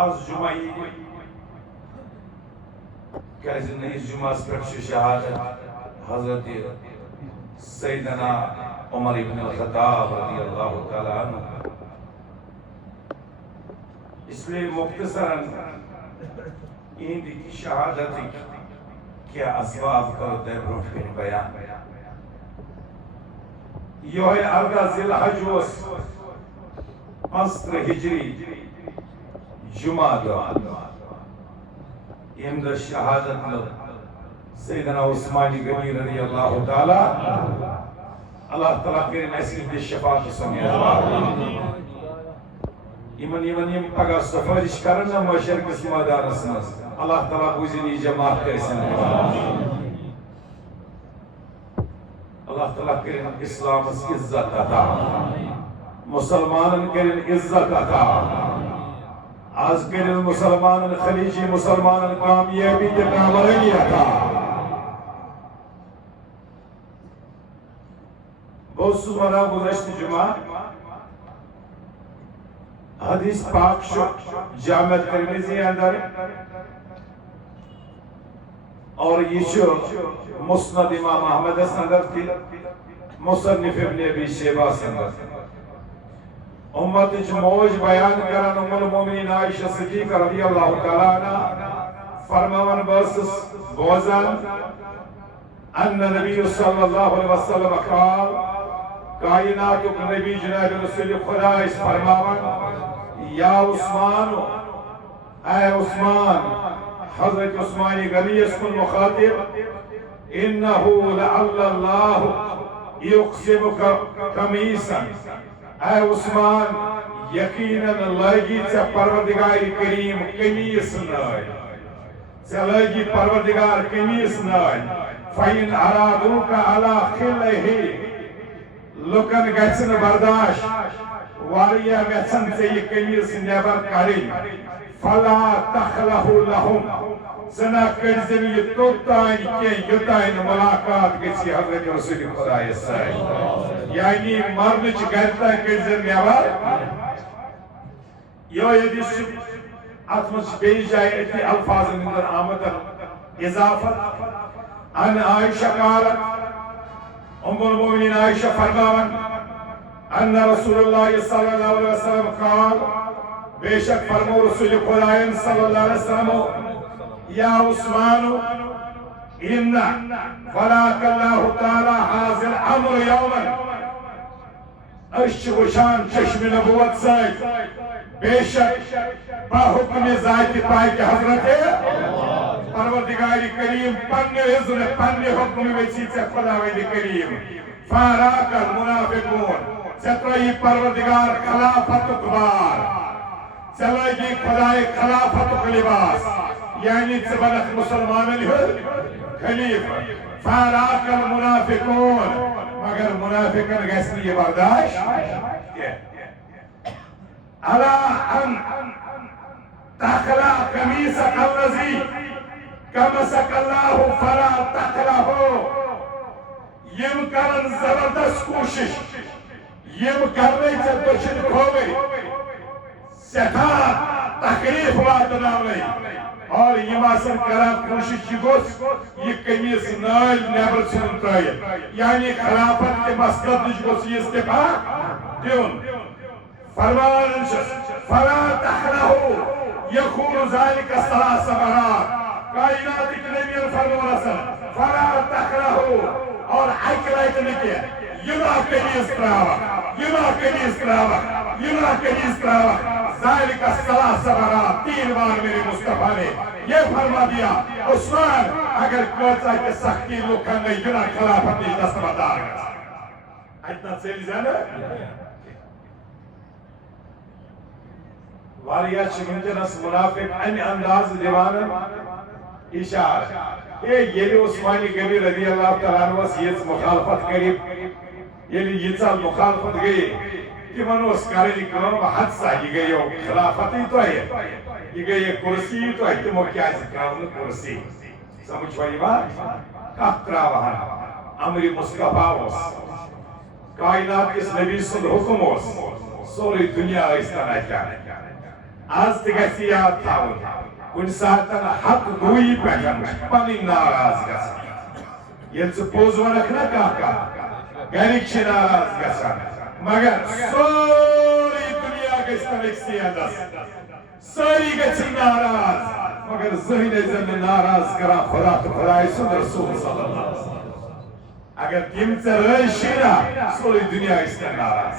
آز جمعی کیسے نہیں جمعہ پر شہادت حضرت سیدنا عمر ابن الخطاب رضی اللہ تعالیٰ عنہ. اس لیے مختصراً ایند کی شہادت کیا اسباب کرتے ہیں بروٹ کے بیان. یہ ہے اردہ ذی الحج مصر ہجری جمعہ دو امد شہادت سیدنا عثمانی غنی رضی اللہ تعالی اللہ تعالیٰ کے نصیب شفاعت سمیت ایمن پگہ سفارش کرنا معاشر کس مدارس مز اللہ تعالیٰ بوزنی جماعت کیسن اللہ تعالیٰ کرن اسلام عزت عطا مسلمان کرن عزت عطا آج کرن مسلمان خلیجی مسلمان کامیابی کے کامرگی عطا. بہت سمرا گزشت جمعہ حدیث پاک شو جامع ترمذی اندر اور یہ شو مسند امام احمد اندر تھی مصنف ابن ابی شیبہ اندر امت موج بیان کرن ام المومنین عائشہ صدیقہ رضی اللہ تعالیٰ عنہ فرماون باسس بوزن ان نبی صلی اللہ علیہ وسلم قال کائنات نبی جناب رسول خدا اس فرماون یا عثمان اے عثمان حضرت عثمانی غنی اسم مخاطب انہو لعل اللہ یقسمک قمیصا اے عثمان یقیناً لگی ژے پروردگار کریم قمیص نائے ژے لگی پروردگار قمیص نائے فَإِنْ أَرَادُوكَ عَلَى خِلِّهِ لُکن گژھن برداشت واریاہ گژھن ژے یہ قمیص نیبر کریں فَلَا تَخْلَهُ لَهُمْ ژٕ نہ کٔرۍزٮ۪ن یہِ توٚتام کینٛہہ یوٚتام نہٕ مُلاقات گژھِ حضرت رسول خۄدایَس سۭتۍ یعنی مرنٕچ گرِ تام کٔرۍزٮ۪ن نیبر. یہوے حدیث چھُ اتھ منٛز چھِ بیٚیہِ جایہِ أتھی الفاظن اندر آمد اضافت ان عائشہ قالت ام المؤمنین عائشہ فرماون ان رسول اللہ صلی اللہ علیہ وسلم قال بے شک فرمو رسول خدا صلی اللہ علیہ وسلم یا عثمان ان فلاک اللہ تعالی حاضر امر یومن اشچ وشان چشم نبوت سائد بے شک باحکم ذات پاک حضرت پروردگار کریم پنہ اذن پنہ حکم وچی ژے خداوند کریم فاراک المنافقون ژے ترٛٲیی پروردگار خلافتُک بار ژے لٲگی خداے خلافتُک لباس یعنی ژٕ بنکھ مسلمانن ہُنٛد خلیفہ فاراک المنافقون مگر منافقن گژھِ نہٕ یہِ برداشت الا ان تخلع قمیصک الذی کمسک اللہ فلا تخلعہ یم کرن زبردست کوشش یم کرنے ژے دٔچھِنۍ کھووٕرۍ سٮ۪ٹھاہ تکلیف واتناونے اور یم آسن کران کوشش یہ گوٚژھ یہ قمیٖص نٲلۍ نیبر ژھٕنُن ترٛٲیِتھ یعنی خلافت کے مسلط نِش گوٚژھ یہِ استعفا دیُن. فرمان چھُس فلا تخلعہ یقول ذلك ثلاث مرات کائنات کے نبی فرمورسن فلا تخلعہ اور اکہِ لٹہِ نہٕ کینٛہہ یہِ ما قمیٖص ترٛاوکھ یہِ ما قمیٖص ترٛاوکھ یہِ ما قمیٖص ترٛاوکھ ذلك ثلاث مرات 3 بار میرے مصطفیٰ نے یہ فرما دیا عثمان اگر کۭژاہ تہِ سختی لُکن گٔے یہِ نا خلافت نِش دستبردار گژھِ اتنا ژٔلۍ زینہٕ واریاہ چھِ وٕنکٮ۪نس منافق امہِ انداز دِوان اشارٕ ییٚلہِ عثمانی غنی رضی اللہ تعالیٰ عنہس یِژھ مخالفت کٔرِتھ ییٚلہِ ییٖژاہ مخالفت گٔیے تِمن اوس کرٕنۍ کٲم حد سا یہِ گٔیو خلافتی تۄہہِ یہِ گٔیے کُرسی تۄہہِ تِمو کیازِ ترٛٲو نہٕ کُرسی سمجھ چھوا یِوان کتھ ترٛاوہن امرِ مصطفیٰ اوس کائنات کِس نبی سُنٛد حُکم اوس سورُے دُنیا ٲسۍ تن اتٮ۪ن آز تہ گژھِ یاد تھاوُن کُنہِ ساتہٕ حق گویی پٮ۪ٹھ پنٕنۍ ناراض گژھان ییٚلہِ ژٕ پوٚز وَنکھ نا کانٛہہ کَتھ گرِکۍ چھِ ناراض گژھان مگر سورُے دُنیا گژھِ تَن أکسٕے اَندَس سٲری گژھِ ناراض مگر زٕہٕنۍ ٲسۍزٮ۪ن نہٕ ناراض کران خدا تہٕ خۄداے سُنٛد رسوٗل صلی اللہ علیہ وسلم اگر تِم ژےٚ رٲضۍ چھِی نا سورُے دُنیا گژھِ تَن ناراض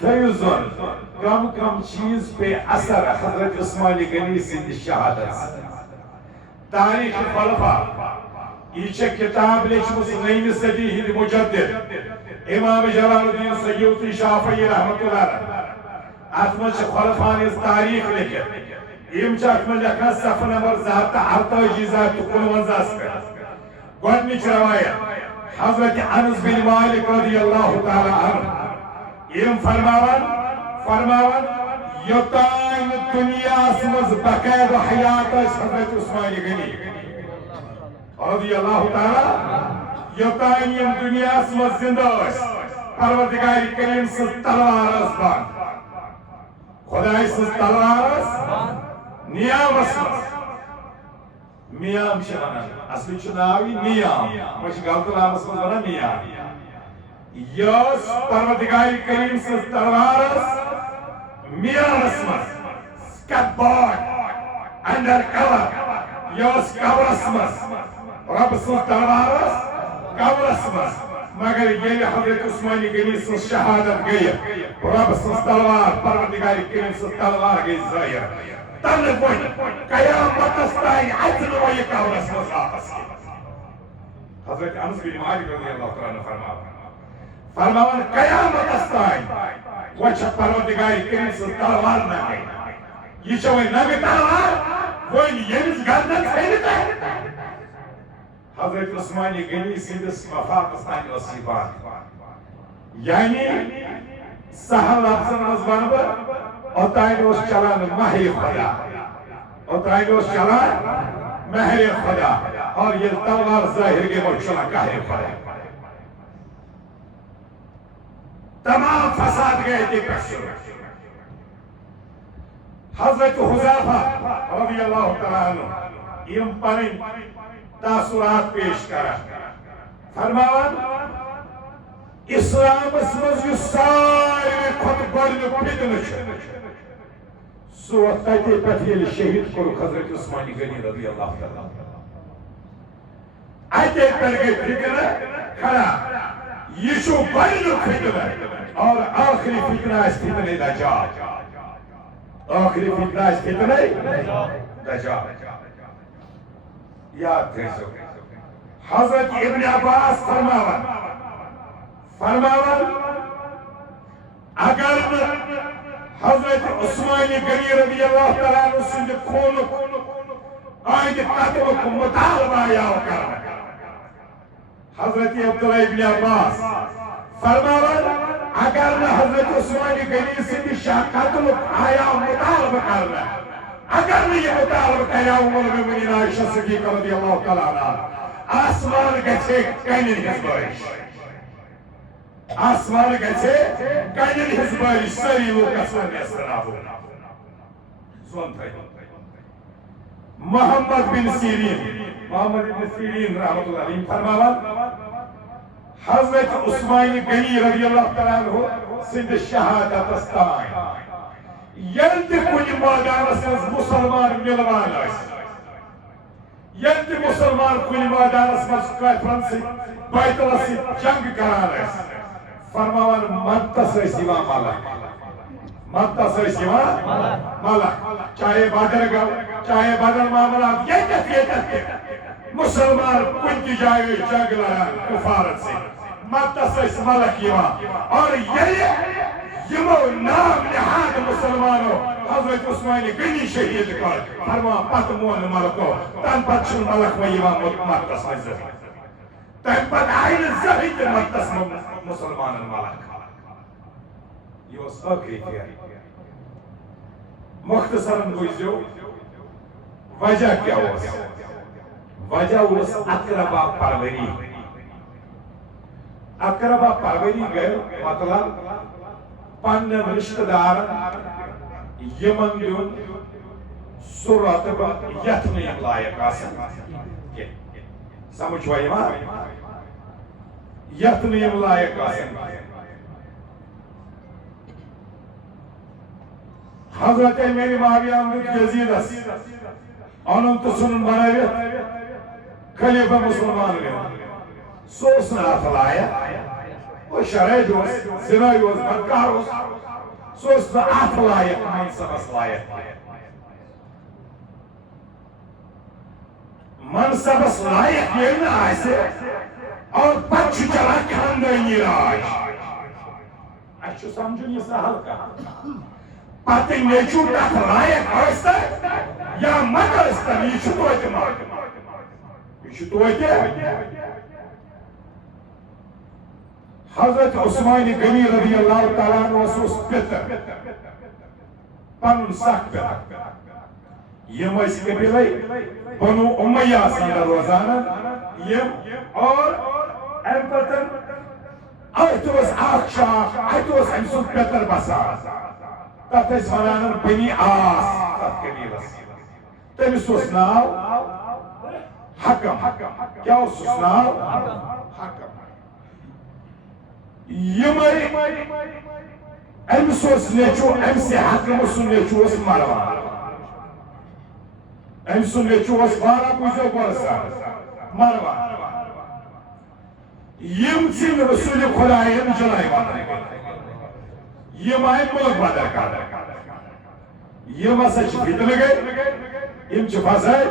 تھٲیِو زوٚن کم کم چیٖز پیٚیہِ اثر حضرت عثمانِ غنی سٕنٛدِ شہادت تاریخ خلفا یہ کتاب لیچھمٕژ نٔیمہِ صدی ہٕنٛدۍ مُجدد امام جلال الدین سیوطی شافعی رحمۃ اللہ علیہ اتھ منٛز چھِ خلفا'n ہٕنٛز تاریخ لیکھِتھ یِم چھِ اتھ منٛز لیکھان صفحہ نمبر 248-255 پٮ۪ٹھ گۄڈنِچ روایت حضرت انس بن مالک رضی اللہ تعالیٰ عنہ یِم فرماوان یوٚتانۍ دُنیاہس منٛز باقاعدٕ حیات ٲسۍ حضرت عثمانِ غنی رضی اللہ تعالیٰ یوٚتانۍ یِم دُنیاہس منٛز زِندٕ ٲسۍ پروردگارِ کریم سٕنٛز تلوار ٲس بنٛد خۄداے سٕنٛز تلوار ٲس نیامس منٛز میام چھِ ونان اصلی چھُ ناو یہِ میام وۄنۍ چھِ غلط نامس منٛز ونان میام یہِ ٲس پروردگارِ کریم سٕنٛز تلوار ٲس میامس منٛز سکیپبورڈ انڈر کور یہِ ٲس کورس منٛز رب سٕنٛز تلوار ٲس کورس منٛز مگر ییٚلہِ حضرت عثمانِ غنی سٕنٛز شہادت گٔیہِ رب سٕنٛز تلوار پروردگارِ کریم سٕنٛز تلوار گٔے ظٲہِر تنہٕ وۄنۍ قیامتس تانۍ اَژِ نہٕ وۄنۍ یہِ کورس منٛز واپس حضرت انس بن مالک رضی اللہ تعالیٰ عنہ فرماوان قیامتس تانۍ وۄنۍ چھِ پروردگارِ کریم سٕنٛز تلوار ننگے یہِ چھِ وۄنۍ ننگہٕ تلوار وۄنۍ ییٚمِس گردن ژھیٚنہِ تۄہہِ حضرت عثمانِ غنی سٕنٛدِس وفاتس تانۍ ٲس یہِ بنٛد یعنی سہل لفظن منٛز ونہٕ بہٕ اوٚتانۍ اوس چلان مہرِ خدا اوٚتانۍ اوس چلان مہرِ خدا اور ییٚلہِ تلوار ظٲہِر گٔے وۄنۍ چلان قہرِ خدا تمام فساد گئے تھی پٮ۪ٹھ شروع حضرت حذیفہ رضی اللہ تعالیٰ عنہ یِم پنٕنۍ تاثرات پیش کران فرماوان اسلامس منٛز یُس ساروی کھۄتہٕ گۄڈنیُک فتنہٕ چھُ سُہ ووت تتے پٮ۪ٹھ ییٚلہِ شہیٖد کوٚرُکھ حضرت عثمانِ غنی رضی اللہ تعالیٰ اتے پٮ۪ٹھ گٔے فتنہٕ کھڑا یہ چھُ گۄڈنیُک فتنہٕ اور آخری فتنہ آسہِ فتنہ دجال آخری فتنہ آسہِ فتنہ دجال یاد تھٲیزیو حضرت ابن عباس فرماوان اگر نہٕ حضرت عثمانِ غنی رضی اللہ تعالیٰ عنہ سٕنٛدِ خوٗنُک آیندِ قتلُک مطالبہ آیاو کرنہٕ حضرت عبداللہ ابن عباس فرماوان اگر نہٕ حضرت عثمانِ غنی سٕنٛدِ قتلُک آیاو مطالبہ کرنہٕ اگر نہٕ یہِ مطالبہ کریاو ام المؤمنین عائشہ صدیقہ رضی اللہ تعالیٰ عنہا آسمان گژھِ کنٮ۪ن ہٕنٛز بٲرِش آسمان گژھِ کنٮ۪ن ہٕنٛز بٲرِش سٲری لوٗکھ گژھن نٮ۪صرابوٗ زوٚن تھٲیِو محمد بن سیرین رحمۃ اللہ علیہ فرماوان حضرت عثمانِ غنی رضی اللہ تعالیٰ عنہ سٕنٛدِ شہادتس تانۍ ییٚلہِ تہِ کُنہِ مٲدانس منٛز مُسلمان مِلوان ٲسۍ ییٚلہِ تہِ مُسلمان کُنہِ مٲدانس منٛز کٲفرن سۭتۍ بیتلس سۭتۍ جنگ کران ٲسۍ فرماوان مدتس ٲسۍ یِوان ملک چاہے بدر گوٚو چاہے بدل معاملات ییٚتٮ۪تھ تہِ مسلمان کُنہِ تہِ جایہِ ٲسۍ جنگ لڑان کفارن سۭتۍ مدتس ٲسۍ ملک یِوان اور ییٚلہِ یِمو نام نہاد مسلمانو حضرت عثمانِ غنی شہید کر فرمان پتہٕ مون نہٕ ملکو تمہِ پتہٕ چھُنہٕ ملک وۄنۍ یِوان مدتس منٛز زٕہٕنۍ تمہِ پتہٕ آیہِ نہٕ زٕہٕنۍ تہِ مدتس منٛز مسلمانن ملک یہ اوس ٲخری پھیرٕ مختصراً بوٗزِو وجہ کیٛاہ اوس وجہ اوس اقربا پروری گٔے مطلب پنن رشتہ دارن یمن دیون سُہ رۄطبہٕ یتھ نہٕ یِم لایق آسن کینٛہہ سمجھ وۄنۍ یِوان یتھ نہٕ یِم لایق آسن حضرت امیر معاویہ یزیدس اونن تہٕ ژھُنُن بنٲوِتھ خلیفہ مسلمان سُہ اوس نہٕ اتھ لایق وہ شرٲبۍ اوس زِنٲے اوس بدکار اوس سُہ اوس نہٕ اتھ لایق منصبس لایق منصبس لایق ییٚلہِ نہٕ آسہِ اور پتہٕ چھُ چلان خاندٲنی راج اسہِ چھُ سمجھُن یہِ سہل کتھ پتہٕ نیٚچوٗ تتھ لایق ٲسۍتن یا مت ٲسۍتن یہِ چھُ توتہِ مت یہِ چھُ توتہِ حضرت عثمان غنی رضی اللہ تعالیٰ عنہ اوس پِتر پنُن سکھ پِتر یم ٲسۍ قبیلے بنو امیہ اندر روزان یم اور امہِ پتہٕ اتھ اوس اکھ شاخ اتھ اوس أمۍ سُنٛد پِتر بسان تتھ ٲسۍ ونان بنی آس تتھ قبیلس تٔمِس اوس ناو حکم کیٛاہ اوسُس ناو حکم یمے أمِس اوس نیٚچوٗ أمسٕے حکمہٕ سُنٛد نیٚچوٗ اوس مروان أمۍ سُنٛد نیٚچوٗ اوس واریاہ بوٗزِو غورٕ سان مروان یم ژھٕنۍ رسول خۄدایَن جلٲے وطن یم آیہِ مُلک بدر کرنہٕ یم ہسا چھِ فتنہٕ گٔے یم چھِ پھسٲے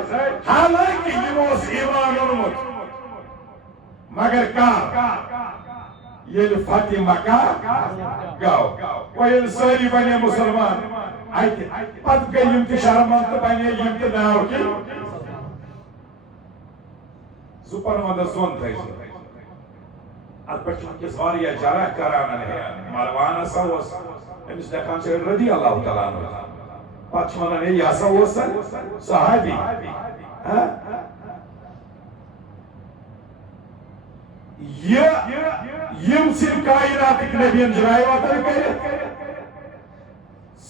حالانکہِ یمو اوس ایمان اوٚنمُت مگر کانٛہہ ییٚلہِ فتح مکہ گوٚو وۄنۍ ییٚلہِ سٲری بنے مُسلمان اتہِ پتہٕ گٔے یم تہِ شرمنٛد تہٕ بنے یم تہِ ناو کہِ زُپن ونٛدس زوٚن تھٲیزِ اتھ پٮ۪ٹھ چھُ وٕنکٮ۪س واریاہ جرح کران مروان ہسا اوس أمِس لیکھان چھِ رضی اللہ تعالیٰ عنہ پتہٕ چھِ ونان ہے یہِ ہسا اوس صحابی یم ژھٕنۍ کائناتٕکۍ نبیَن جلایہِ وطن کٔرِتھ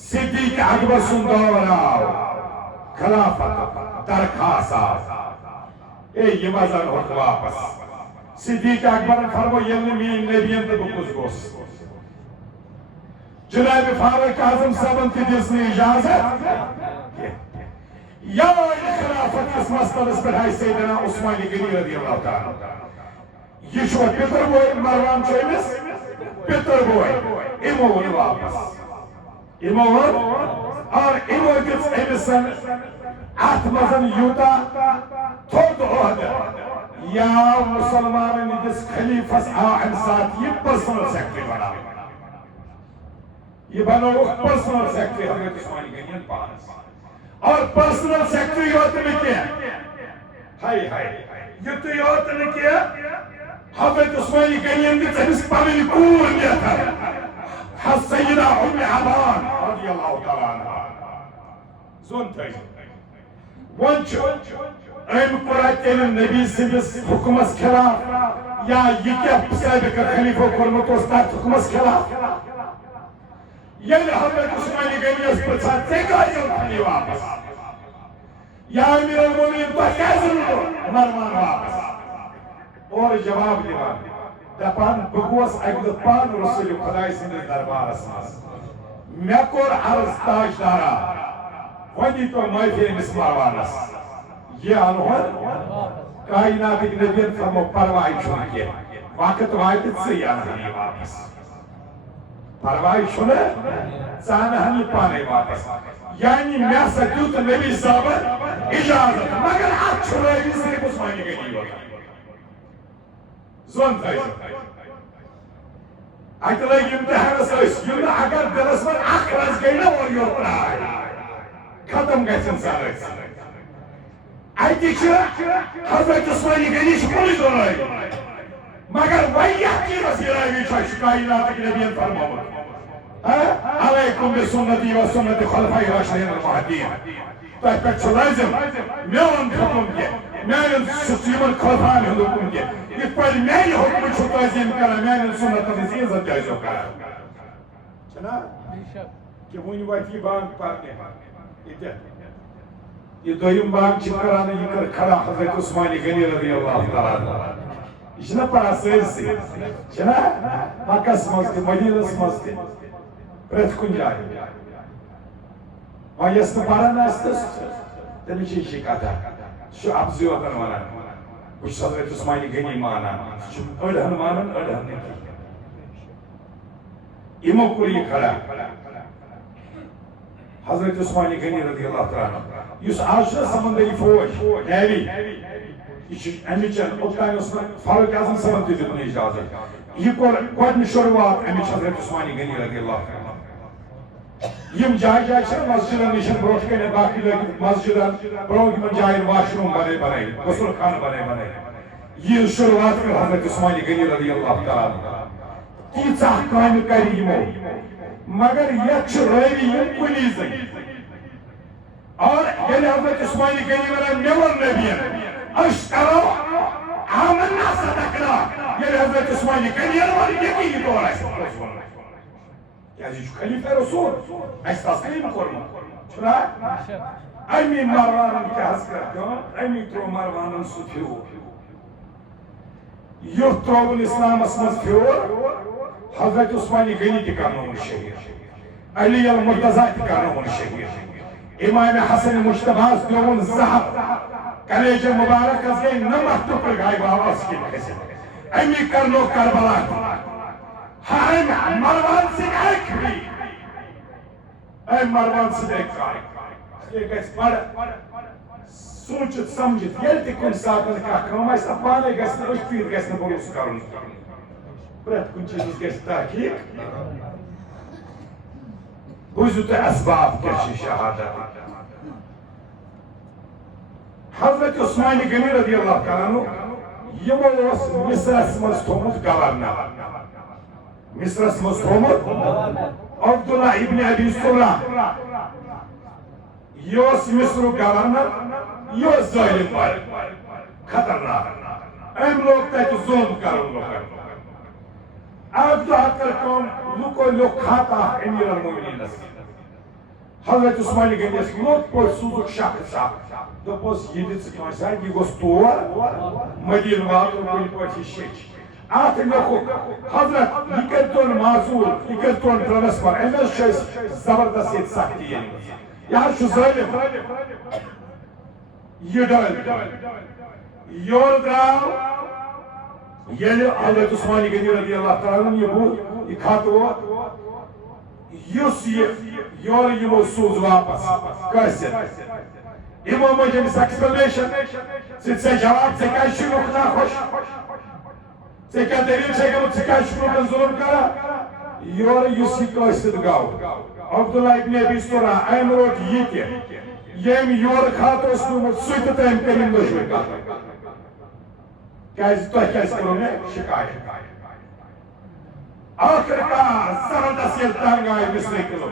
صدیق اکبر سُنٛد دور آو خلافت درخاست آو اے یہِ مہ زن ہوٚکھ واپس صدیق اکبرن فرمو ییٚلہِ نہٕ میٛٲنۍ نبیَن تہٕ بہٕ کُس گوٚس جناب فاروق اعظم صٲبن تہِ دِژ نہٕ اجازت یوٚہے خلافت کِس مسلس پٮ۪ٹھ آیہِ سیدنا عثمان غنی رضی اللہ تعالیٰ یہ چھُ پِتر بوے مروان چھُ أمِس پِتر بوے یِمو ووٚن واپس یِمو ووٚن اور یِمو دِژ أمِس اتھ منٛز یوٗتاہ تھوٚد عہدٕ یا مسلمانن ہٕنٛدِس خلیفس آو امہِ ساتہٕ یہِ پٔرسنل سیکرٹری بناونہٕ یہ بنووُکھ پٔرسنل سیکرٹری حضرت عثمان غنیَن پانس اور پٔرسنل سیکرٹری یوت نہٕ کینٛہہ ہاے ہاے یُتُے یوت نہٕ کینٛہہ حضرت عثمان غنیَن دِژ أمِس پنٕنۍ کوٗر نِتھ سیدہ اُمہِ حبان رضی اللہ تعالیٰ عنہا زوٚن تھٲیزِ وۄنۍ چھُ أمۍ کوٚرا تیٚلہِ نبی سٕنٛدِس حُکمس خلاف یا یہِ کیٛاہ سٲبقہٕ خلیفو کوٚرمُت اوس تتھ حُکمس خلاف ییٚلہِ حضرت عثمان غنیَس پرٛژھان ژےٚ کیٛازِ اوٚنتھٕ واپس یا امیر المومنیٖن تۄہہِ کیٛازِ اوٚنوٕ مروان واپس اور جواب دِوان دپان بہٕ گوس اکہِ دۄہ پانہٕ رسول خۄداے سٕنٛدِس دربارس منٛز مےٚ کوٚر عرض تاجدارا وۄنۍ دیٖتو معٲفی أمِس مروانس یہِ انہون کائناتٕکۍ نبیَن فرمو پرواے چھُنہٕ کینٛہہ وقت واتہِ ژٕ انہن یہِ واپس پرواے چھُنہٕ ژٕ انہن یہِ پانے واپس یعنی مےٚ ہسا دیُت نبی صٲبن اجازت مگر اتھ چھُ رٲوی صرف عثمان غنی یوت زوٚن تھٲیزِ اتہِ لٔگۍ امتحانس ٲسۍ یِم نہٕ اگر دِلس منٛز اکھ رَژھ گٔے نہ اورٕ یورٕ پراے ختم گژھِ انسان أتھۍ اتہِ چھِ حضرت عثمان غنی چھُ کُنُے زوٚن رٲوی مگر وۄنۍ یتھ چیٖزس یہِ رٲوی چھُ اَسہِ چھُ کائناتٕکۍ نبیَن فرمومُت علیکم بسنتی و سنت خلفاء راشدین المہدیین تۄہہِ پٮ۪ٹھ چھُ لٲزِم میون حُکُم کہِ میانٮ۪ن یِمن خلفاءن ہُنٛد حُکُم کہِ یِتھ پٲٹھۍ میانہِ حُکمہٕ چھُ تعظیٖم کران میانٮ۪ن سُنتن ہٕنٛز عزت تہِ ٲسۍزیو کران چھنا کہ ون وات یہ بانگ پرنے یہ دویم بانگ چھ کران یہ کر کھڑا حضرت عثمان غنی رضی اللہ تعالیٰ یہ چھنا پڑا سرسی چھنا مکس مز مدینس مز پریت کن جائے اور یس نہ پڑھن آستس تمس چھ شکاتا شو ابزیوتن ونان بچ حضرت عثمان غنی مانان اڑہن مانان اڑہن نہیں امو کور یہ کھڑا حضرت عثمان غنی رضی اللہ تعالیٰ یس آج سمندری فوج نیوی یہ امچن اوتان فاروق اعظم صاحب تہ دن اجازت یہ گۄڈنِچ شروعات امچ حضرت عثمان غنی رضی اللہ تعالیٰ یم جائے جائے چھ مسجدن نشن بروٹ کنے باقی لگ مسجدن برونٹ من جائے واش روم بنے غسل خانہ بنے یہ شروعات کر حضرت عثمان غنی رضی اللہ تعالیٰ تیژہ کامہ کر یمو مگر یہ روی کلی زن اور یعنی حضرت عثمان غنی ونان میون نبیین اشکرو آمنا صدقنا یعنی حضرت عثمان غنی ونان یقینی طور ہے یہ خلیفہ رسول اس تسلیم کرنا چھنا امی مروان کے حضرت امی تو مروان سفیو یہ تو اسلام اسمت فیور حضرت عثمان غنی تہ کرنون شہید علی المرتضی تہ کرنون شہید امام حسن مجتبی دیون زہب کلیج مبارک از گئی نمک ٹکر گائے واپس کی کسی امی کرنو کربلا ہائم مروان صدیق بھی اے مروان صدیق یہ گیس پڑھ سوچت سمجھت یل تہ کن ساتن کا کام اس پانے گیس نہ اش پیر گیس نہ بروس کرن پرت کن چیز گیس تحقیق بوزو تہ اسباب کیا شہادت حضرت عثمان غنی رضی اللہ تعالیٰ عنہ یمو اس مصرس مز تھومت گورنر مصرس مز تھومت عبداللہ ابن ابی سرہ یہ مصر گورنر یہ ظالم پر خطرناک ام لوگ تک ظلم کرن لوگ اب تو حقر کون لکو لوگ کھاتا امیر المومنین حضرت عثمان غنی اس لوگ پر سوزک شخص دپوس یہ دت سکھا یہ گوس تور مدین واتن کل پہ شیچ ات لکھو حضرت یہ کرتون معذور یہ کرتون ٹرانسفر امس زبردست یہ سختی یہ ظالم یہ ڈال یور دراو یل حضرت عثمان غنی رضی اللہ تعالیٰ عنہ یہ بود یہ کھاتو یس یہ یور یمو سوز واپس کیسے امو مجھے ایکسپلینیشن سے جواب سے کیا شروع نہ خوش سے کیا دلیل سے کہ کیا شروع میں ظلم کرا یور یسی کیسے گاو عبداللہ ابن ابی سرہ ایم روٹ یہ کہ یم یور کھاتو اس نو سویت تیم کریم دشوئی کھاتا تو کیا اس کرو نے شکایت آخر کا زبردست یہ تنگ آئی مصری کلو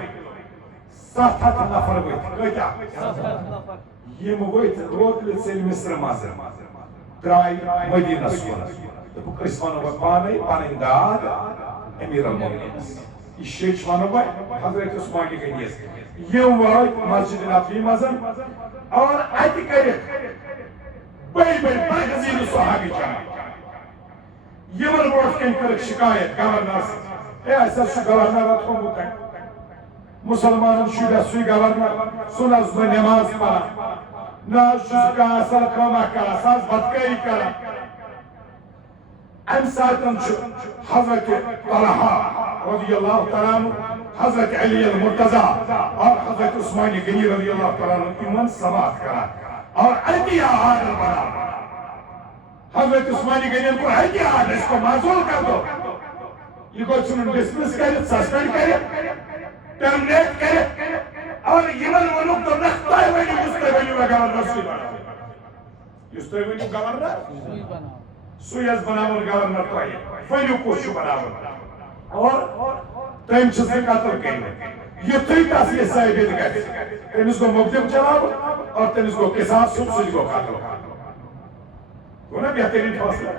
7 نفر ہوئی کیا یہ مویت روت لسل مصر مازر درائی مدینہ سونا تو قسمانو با پانے پانین داد امیر المومنین یہ شیچ مانو با حضرت عثمان غنی یہ وائد مسجد نبوی مازر اور ایتی کرت بڑی غزیر صحابی جانا یہ من بروٹ کن کرک شکایت گورنر سے اے ایسا شو گورنر رات کن بوتا ہے مسلمان شویدہ سوی گورنر سنا زن نماز پڑا نا شوز کا اثر کاما کرا ساز بدکاری کرا ام ساتن شو حضرت طلحہ رضی اللہ تعالیٰ عنہ حضرت علی المرتضی اور حضرت عثمان غنی رضی اللہ تعالیٰ عنہ ایمان سماعت کرا اور ایدیا آرڈر بنا حضرت عثمان غنی کو ایدیا آرڈر اس کو معذول کر دو یہ کو چنن ڈسمس کرے سسپینڈ کرے ٹرمنیٹ کرے اور یمن ونوک تو نختائی وینی مستوینی وگرن رسوی بنا یستوینی گورنر سویز بناون گورنر تو آئی فینو کوشو بناون اور تیم چھتے قاتل کہیں یہ تری تاثیر صاحبیت کرتے تیمیز کو مقدم چلاو اور تیمیز کو قصاص سب سج کو قاتل گونا بہترین فاصلہ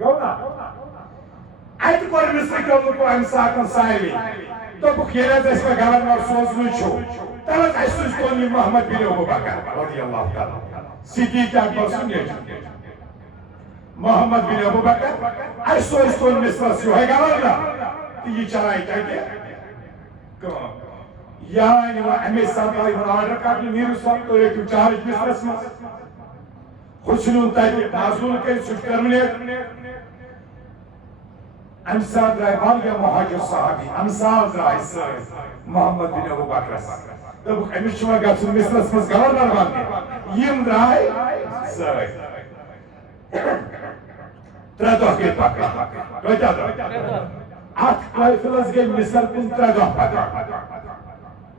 گونا ایت کور مصر کے اللہ کو امساکن سائلی دوٚپُکھ ییٚلہِ حظ اَسہِ وۄنۍ گورنر سوزنٕے چھُ تَلہٕ حظ اَسہِ سوٗزۍتون یہِ محمد بن ابو بکر رضی اللہ تعالیٰ صدیق اکبر سُنٛد نیٚچوٗ محمد بن ابو بکر اَسہِ سوزۍتون مصرس یِہوٚے گورنر تہٕ یہِ چلاوِ تَتہِ کٲم یا أنۍ وۄنۍ اَمے ساتہٕ آو یِمن آرڈر کرنہٕ نیٖرِو سا تُہۍ رٔٹِو چارج مصرس منٛز ہُہ ژھٕنِوُن تَتہِ معزوٗل کٔرِتھ سُہ چھُ ٹٔرمِنیٹ اَمہِ ساتہٕ درٛاے واریاہ مہاجر صحابی اَمثال درٛاے سۭتۍ محمد بن ابو بکرس دوٚپُکھ أمِس چھُ وۄنۍ گژھُن مصرس منٛز گورنر بننہِ یِم درٛاے سۭتۍ 3 دۄہ گٔے پکان کۭتیاہ دۄہ اَتھ قٲفلس گٔے مصر کُن 3 دۄہ پکان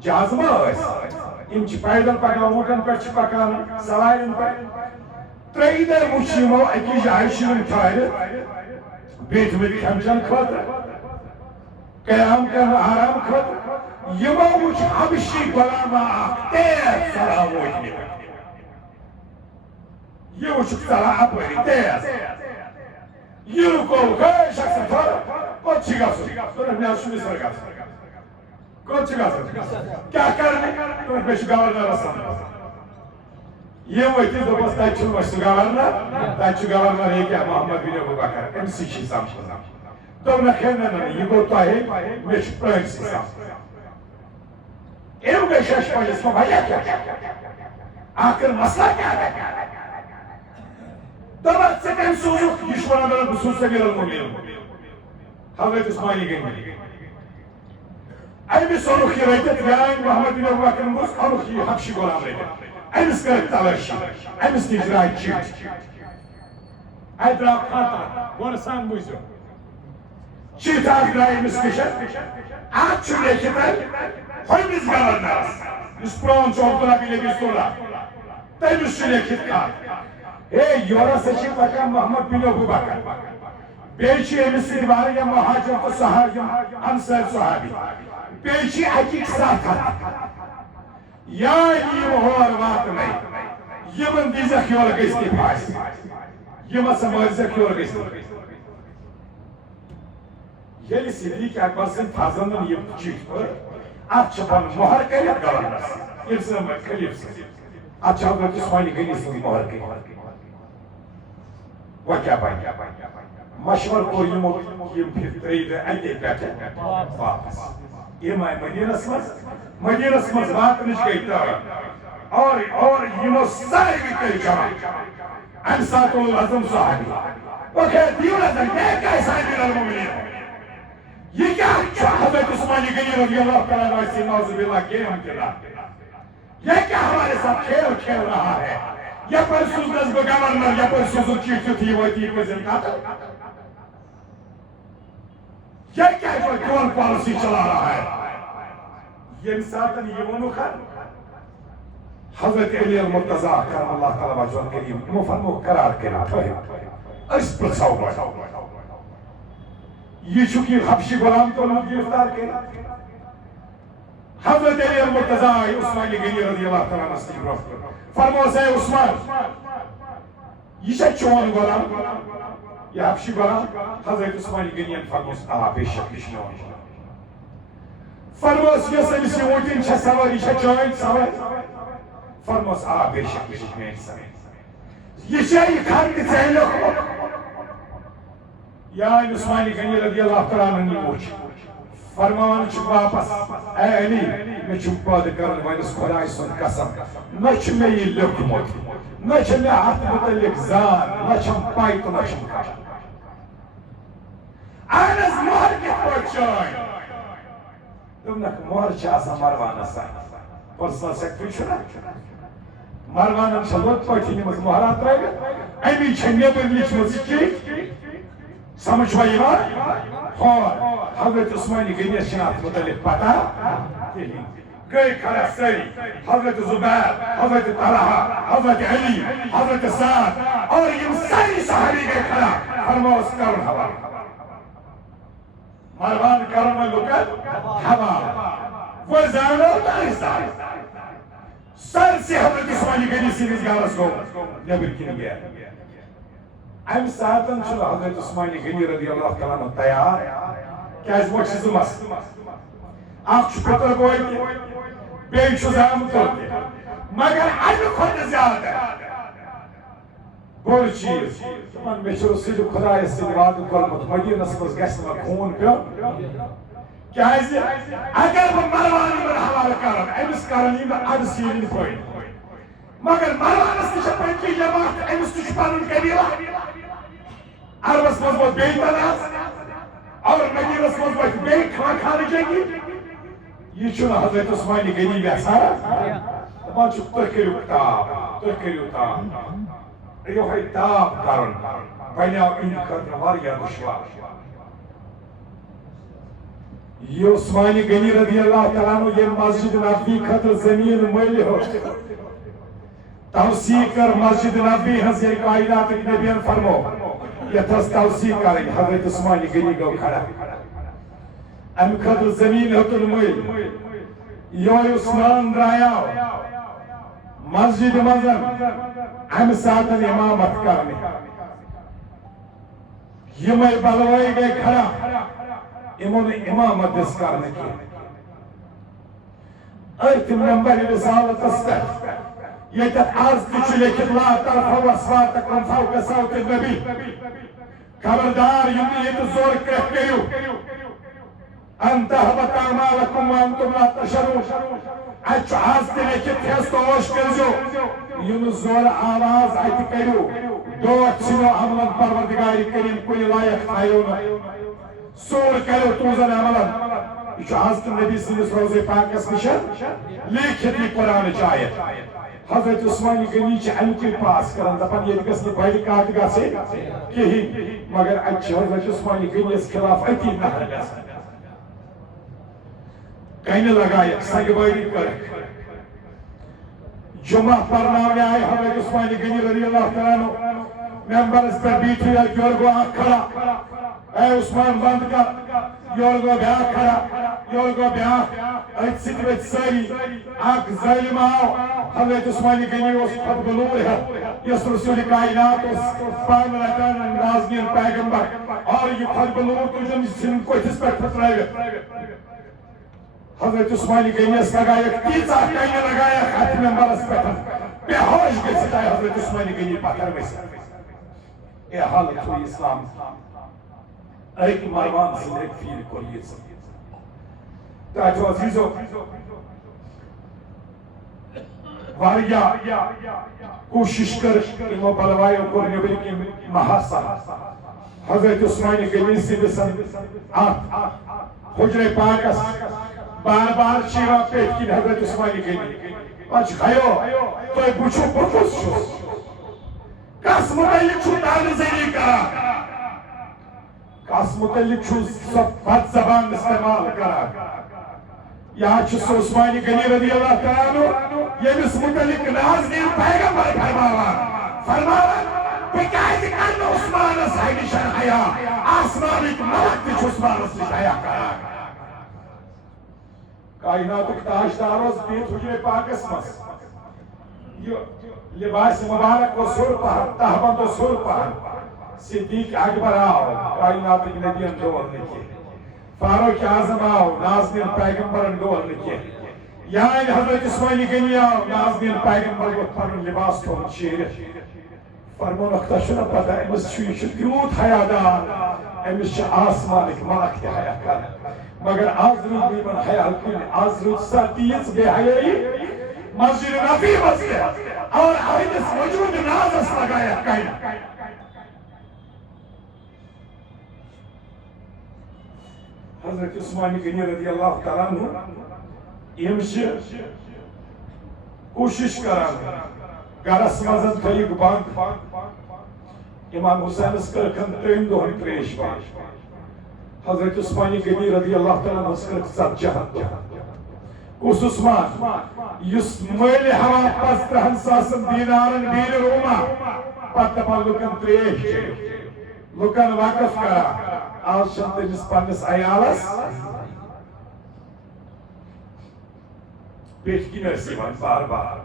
جہاز ما ٲسۍ یِم چھِ پیدل پکان اوٗنٹن پٮ۪ٹھ چھِ پکان سوارٮ۪ن پٮ۪ٹھ 3 دۄہ وٕچھ یِمو أکِس جایہِ شُرۍ ٹھہرِتھ بیٖٹھمٕتۍ کھٮ۪ن چٮ۪ن خٲطرٕ قیام کرنہٕ آرام خٲطرٕ یِمو وٕچھ حبشی غلامہ اکھ تیز ژلان وٲتمٕتۍ یہِ وٕچھُکھ ژلان اپٲری تیز یہِ رُکووُکھ ہے شخصا ٹھہر کوٚت چھِ گژھُن دوٚپُکھ مےٚ حظ چھُ مصر گژھُن کوٚت چھِ گژھُن کیٛاہ کرنہِ دوٚپُکھ مےٚ چھُ گورنرس سمکھُن یِم ؤتھِتھ دوٚپُس تَتہِ چھُنہٕ وۄنۍ سُہ گورنر تَتہِ چھُ گورنر ییٚکیٛاہ محمد بن ابو بکر أمسٕے چھِ سمکھُن دوٚپنکھ ہے نہ یہِ گوٚو تۄہہِ مےٚ چھُ پرٛٲنسٕے سمکھُن أمۍ گٔے شیش پٲنِس وۄنۍ وجہ کیٛاہ آخر مسئلہ کیٛاہ گژھِ دوٚپُکھ ژٕ کٔمۍ سوٗزُکھ یہِ چھُ وَنان بہٕ سوٗز سمیٖر المومنیٖن حضرت عثمانی گٔے أمِس اوٚنُکھ یہِ رٔٹِتھ میٛانہِ محمد بن ابو بکرن گوٚژھ اوٚنُکھ یہِ حبشی غلام رٔٹِتھ أمِس کٔرٕکھ تلٲشی أمِس نِش درٛاے چِٹھۍ اَتہِ درٛاو خطا غورٕ سان بوٗزِو چِٹھۍ اکھ درٛاے أمِس نِش اَتھ چھُ لیکھِتھ ہُمِس گورنرس یُس پرٛون چھُ عبداللہ بن ابی صلح تٔمِس چھُ لیکھِتھ کتھ ہے یورٕ ہسا چھِ پکان محمد بن ابو بکر بیٚیہِ چھِ أمِس سۭتۍ واریاہ مہاجر تہٕ صحابی انصار صحابی بیٚیہِ چھِ اَکِکۍ 7 ہتھ یا یِم ہور واتنَے یِمن دیٖزٮ۪کھ یورٕ گٔژھتھٕے پھاسہِ یِم ہسا مٲرۍزٮ۪کھ یورٕ گٔژھتھٕے ییٚلہِ صدیق اکبر سٕنٛدۍ فرزندن یِم چِٹھۍ پٔر اَتھ چھُ پنُن مۄہر کٔرِتھ گورنرس ییٚمہِ سۭتۍ خلیٖف سٕنٛز اَتھ چھُ حضرت عثمانی غنی سٕنٛز مۄہر کٔرِتھ وۄنۍ کیٛاہ بنہِ مشور کوٚر یِمو یِم 3 دۄہ اَتے پٮ۪ٹھٕ واپس یِم آیہِ مدیٖنس منٛز واتنٕچ گٔے تٲریٖخ اور یِمو ساروی کٔرۍ جمع اَمہِ ساتہٕ اوٚن اعظم صحابی دِیِو نظر یہِ کیٛاہ امیٖر المومنیٖن یہ کیا حضرت عثمانی غنی رضی اللہ تعالیٰ عنہ سے نعوذ باللہ گیم کھیلا یہ کیا ہمارے ساتھ کھیل رہا ہے یہ پر سوزنس بہ گورنر یہ پر سوزن چیف تھی وتی پزن قاتل یہ کیا کون پالیسی چلا رہا ہے یہ ساتن یہ ونو خان حضرت علی المرتضی کرم اللہ تعالیٰ وجہ کریم مفرمو قرار کرا اس پرساو یہ چھُکھ یہِ حبشی غلام کوٚرمُت گرفتار کٔرِتھ حضرت علی المرتضی عثمانی غنی رضی اللہ تعالیٰ عنہس نِش برونٛہہ فرموس ہے عثمان یہِ چھا چون غلام یہِ حبشی غلام حضرت عثمانی غنیَن فرموس آ بے شک یہِ چھُ میون غلام فرموس یۄس أمِس یہِ وُٹِنۍ چھےٚ سوٲرۍ یہِ چھا چٲنۍ سوٲرۍ فرموس آ بے شک یہِ چھِ میٲنۍ سوٲرۍ یہِ چھا یہِ خط ژےٚ لیوٚکھمُت یا عثمانی غنی رضی اللہ تعالیٰ عنہ وٕچھ فرمان چھُ واپس اے علی مےٚ چھُ پٲدٕ کرُن وۄنِس خۄداے سُنٛد قسم نہ چھُ مےٚ یہِ لیوٚکھمُت نہ چھِ مےٚ اَتھ مُتعلِق زان نہ چھَم پاے تہٕ نہ چھُم خبر اہن حظ مۄہر کِتھ پٲٹھۍ چٲنۍ دوٚپنکھ مۄہر چھِ آسان مروانس پٔرسنل سیکرٹری چھُنہ مروانن چھِ لوٚت پٲٹھۍ نِمٕژ مۄہرا ترٲوِتھ امی چھِ نیبٕرۍ لیٖچھمٕژ چِٹھۍ سمجھ چھوا یِوان ہور حضرت عثمانی غنیَس چھِنہٕ اَتھ مُتعلِق پتہ کِہیٖنۍ گٔے کھڑا سٲری حضرت زبیر حضرت طلحہ حضرت علی حضرت سعد اور یِم سٲری صحابی گٔے کھڑا فرموس کرُن حوالہٕ مروان کرُن وۄنۍ لُکن حوالہٕ وۄنۍ زانو تۄہہِ سٲرسٕے حضرت عثمانی غنی سٕنٛدِس گرس گوٚو نیبٕرۍ کِنۍ گیر اَمہِ ساتہٕ چھُ حضرت عثمانی غنی رضی اللہ تعالیٰ عنہ تیار کیٛازِ وۄنۍ چھِ 2 مسلہٕ اخ پتر بوئی بیچ زام تو مگر امہ کھت زیادہ بوڑ چیز من مے رسول خدا سے وعدہ کورمت مدینس مز گژھِ نہٕ خون پیوٚن کیازِ اگر بہٕ مروان یمن حوالہ کرن أمس کرن یم عدس یِنۍ پٲٹھۍ مگر مروانس تہِ چھِ پٔتۍ کِنۍ جماعت أمس تہِ چھُ پنُن قبیلہ عربس مز ووت بیٚیہِ تناز اور مدینس مز ووت بیٚیہِ خانہ جنگی یہ چھُنہٕ حضرت عثمانِ غنی یژھان دپان چھُ تُہۍ کٔرِو تاب یہوے تاب کرن بنیو اِہنٛدِ خٲطرٕ واریاہ دُشوار یہ عثمانِ غنی رضی اللہ تعالیٰ عنہ یہ مسجد نبوی خاطر زمین مٔلۍ ہیوٚت توسیع کر مسجد نبوی ہنٛز ییٚلہِ کائناتٕکۍ نبیَن فرمو یتھ ٲس توسیع کرٕنۍ حضرت عثمانِ غنی گوٚو کھڑا امہِ خٲطرٕ زمین ہیوٚتُن مٔلۍ یہوے عثمان درٛایاو مسجد منٛز امہِ ساتہٕ امامت کرنہِ یِمے بلوٲے گٔے کھڑا یِمو نہٕ امامت دِژ کرنہٕ کینٛہہ أتھۍ ممبرِ رسالتس پٮ۪ٹھ ییٚتٮ۪تھ آز تہِ چھُ لیکھِتھ لا ترفعوا أصواتكم فوق صوت النبي خبردار یِم نہٕ ییٚتہِ زورٕ کٔرِتھ کٔرِو أن تهبط أعمالكم وأنتم لا تشعرون اتھ چھُ آز تہِ لیکھِتھ تھیس توش کٔرزیو یِم نہٕ زورٕ آواز اتہِ کٔرِو دۄکھ ژھٕنِو عملن پروردگارِ کریم کُنہِ لایق تھایو نہٕ سور کرو توزن عملن یہ چھُ آز تہِ نبی سٕنٛدِس روزے پاکس نِش لیکھِتھ یہِ قرآن آیت حضرت عثمانِ غنی چھِ امہِ کِنۍ پاس کران دپان ییٚتہِ گژھِ نہٕ بڑِ کتھ گژھٕنۍ کِہیٖنۍ مگر اتہِ چھِ حضرت عثمانِ غنی یس خلاف أتی نہر گژھان کنہِ لگایکھ سنگہٕ بٲری کٔرٕکھ جمعہ پرناونہِ آیہِ حضرت عثمانِ غنی رضی اللہ تعالیٰ عنہ ممبرس پٮ۪ٹھ بیٖٹھِو یورٕ گوٚو اکھ کھڑا اے عثمان بند کر یورٕ گوٚو بیٛاکھ کھڑا یورٕ گوٚو بیٛاکھ أتھۍ سۭتۍ ؤتھۍ سٲری اکھ ظٲلِم آو حضرت عثمانِ غنی اوس خۄد بلوٗر ہٮ۪تھ یۄس رسول کائنات اوس پانہٕ رٹان نازنیٖن پیغمبر اور یہِ خۄد بلوٗر تُجُن ژھٕنُن کوٚٹھِس پٮ۪ٹھ پھٕٹرٲوِتھ حضرت عثمانِ غنی یس لگایکھ تیٖژاہ کنہِ لگایکھ اتھ ممبرس پٮ۪ٹھ بے ہوش گٔژھِتھ آیہِ حضرت عثمانِ غنی پتھر ؤسِتھ اے حالت ہوئی اسلام ایک مروان سٕنٛدۍ أکۍ پھیٖرِ کوٚر یہِ تاجو عزیزو واریاہ کوٗشِش کٔر یِمو بلوایو کوٚر نیٚبرۍ کِنۍ محاصر حضرت عثمانِ غنی سٕنٛدِس اتھ حجرے پاکس بار بار چھِ یِوان پیٚٹھۍ کِنۍ حضرت عثمانِ غنی پتہٕ چھُ ہیو تُہۍ وٕچھِو بہٕ کُس چھُس کس متعلق چھُ تعرضٲری کران کس متعلق چھُ سۄ بد زبان استعمال کران یا چھُ سُہ عثمانِ غنی رضی اللہ تعالیٰ عنہ ییٚمِس متعلق نازنیٖن پیغمبر فرماوان بہٕ کیازِ کرٕ نہٕ عثمانس نِش حیا آسمانٕکۍ ملک تہِ چھُ عثمانس نِش حیا کران کائناتُک تاجدار اوس بِہِتھ حجرے پاکس منٛز یہِ لباس مبارک اوس ہیوٚر پہن تہبند اوس ہیوٚر پہن صدیق اکبر آو کائناتٕکۍ نبیَن ڈول نہٕ کینٛہہ فاروق اعظم آو نازنیٖن پیغمبرن ڈول نہٕ کینٛہہ یانہِ حضرت عثمانِ غنی آو نازنیٖن پیغمبر ووٚتھ پنُن لباس تھوٚوُن شیٖرِتھ فرمونکھ تۄہہِ چھُو نہ پتہ أمِس چھُ یہِ چھُ تیوٗت حیادار أمِس چھِ آسمانٕکۍ ملک تہِ حیا کران مگر آز روٗد نہٕ یِمن حیا کُنہِ آز روٗد سۄ تیٖژ بے حیٲیی مسجد نبی منٛز تہِ اور أہنٛدِس وجوٗد نازس لگایکھ کنہِ حضرت عثمانِ غنی رضی اللہ تعالیٰ عنہ یِم چھِ کوٗشِش کران گرس منٛز تھٲیِکھ بنٛد امام حُسینس کٔرکھن 3 دۄہن تریش بنٛد حضرت عثمانِ غنی رضی اللہ تعالیٰ عنہس کٔرکھ 40 کُس عثمان یُس مٲلہِ ہٮ۪وان 15,000 دینارن بیٖنہِ روٗما پتہٕ دپان لُکن تریش چیٚیِو لُکن وقف کران آز چھنہٕ تٔمِس پننِس عیالس پیٚٹھۍ کِنۍ ٲسۍ یِوان بار بار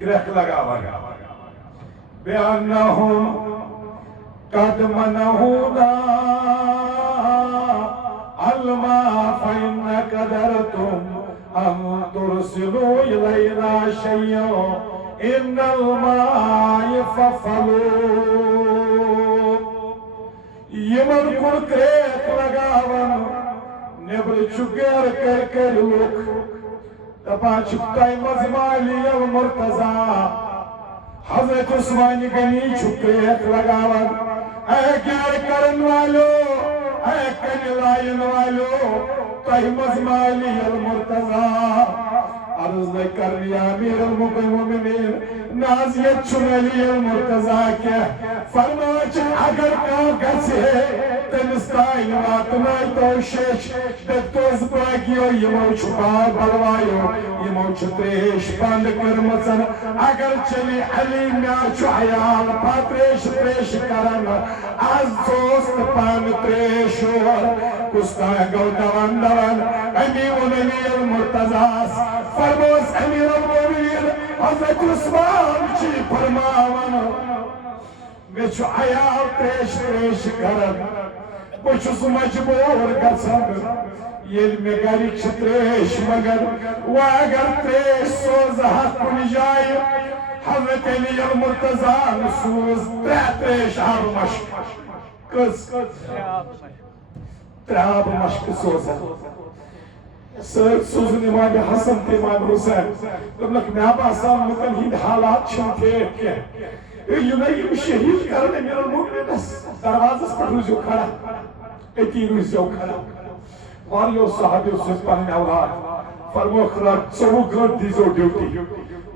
گرٛٮ۪کھ لگاوان بِأَنَّهُمْ قَدْ مَنَعُونَا الماء فإن قدرتم أن ترسلوا إلينا شيئا إن الماء ففلوا يمن كل كريك لگاون نبر چگر کر لوک دپان چھپتائی مزمالی المرتضی حضرت عثمان غنی چھکریک لگاون اے گیر کرن والو اے کن لائن والو تائی مزمالی المرتضی عرض کرنی امیر المؤمنین نازیت چنلی المرتضی کے فرماچ اگر کام گھسے تنستائی واتنائی توشش دکتوز باگیو یمو چھپا بلوائیو یمو چھتریش بند کرمسن اگر چلی علی میاچو حیال پاتریش تریش کرن از دوست پان تریشور کستا گو دوان دوان امیون امیر المرتضی فرموز امیر المؤمنین حضرت عثمان چی فرماون میں چھو عیال تریش تریش کرن بچھس مجبور گژھان ییٚلہِ مےٚ گرِکۍ چھِ تریش مگر وۄنۍ اگر تریش سوزٕ ہا کُنہِ جایہِ حضرت علی المرتضی سوز تریش آبہٕ مشک کٔژ ترٛےٚ آبہٕ مشکہٕ سوزان سۭتۍ سوزُن امام حسن تہٕ امام حسین دوٚپنکھ مےٚ باسان لُکن ہٕنٛدۍ حالات چھِنہٕ ٹھیٖک کیٚنٛہہ یِم شہید کرن امیر المؤمنینس دروازس پر روزیو کھڑا اتی روزیو کھڑا واریو صحابیو سۭتۍ پنٕنۍ اولاد فرموکھ رات 24 گٲنٛٹہٕ دیٖزیو ڈیوٹی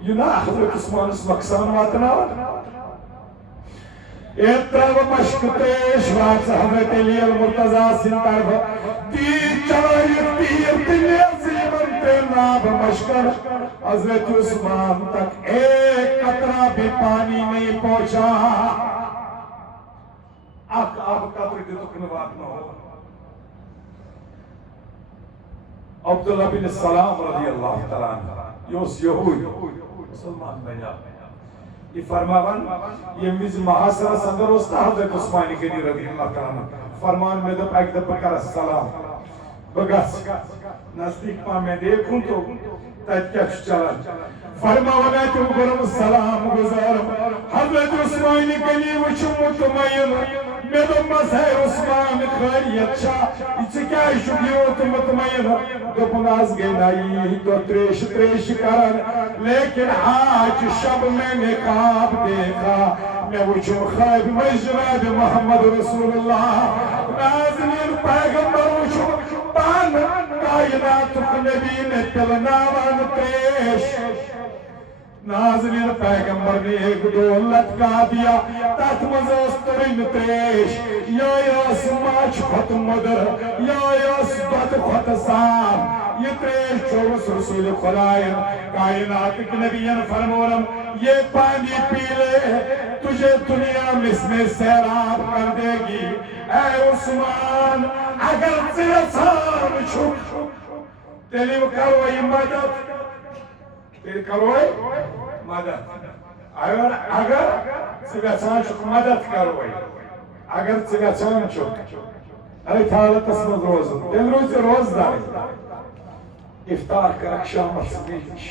یہِ نا حضرت عثمانس نۄقصان واتناوان ترٛاوٕ مشکہٕ تریش واژٕ حضرت علی المرتضی سٕنٛدِ طرفہٕ تیٖر چلٲیِکھ تیٖر تہٕ نیز یِمن ترٛٮ۪ن آبہٕ مشکن حضرت عثمان تک ایک قطرہ بھی پانی نہیں پہنچا اک آب قطرہ دِتُکھ نہٕ واتناوان عبداللہ بن السلام رضی اللہ تعالیٰ عنہ یہِ اوس یہوٗدۍ مسلمان بنیو یہ فرماون یہ وز محاصرس اندر اوس حضرت عثمان غنی رضی اللہ تعالیٰ عنہ فرمان میں دپ اک دپ کر السلام بگس نزدیک پا میں دیکھوں تو تت کیا چلان فرماون تو کرم سلام گزارم حضرت عثمان غنی وچ مطمئن میں دپس ہے عثمان خیریت چھا یہ کیا شبیوت مطمئن دپن آز گئی نائی تو تریش تریش کرن لیکن آج شب میں نے خواب دیکھا میں وچھو خواب میں جناب محمد رسول اللہ نازلین پیغمبر وچھو پان کائنات نبی نے پلناوان تریش نازلین پیغمبر نے ایک دو لٹکا دیا تات مزاس ترین تریش یا یاس ماچ خط مدر یا یاس دت خط صاف یہ تریش چوبس رسول خدایان کائنات کے نبیان فرمورم یہ پانی پی لے تجھے دنیا میں سیراب کر دے گی اے عثمان اگر سیرسان چھوک تیلی کروئی مدد تیلی کروئی مدد اگر سیرسان چھوک مدد کروئی اگر سیرسان چھوک ارے حالت اسمد روزن دل روز روز داری افطار کرک شام سمیش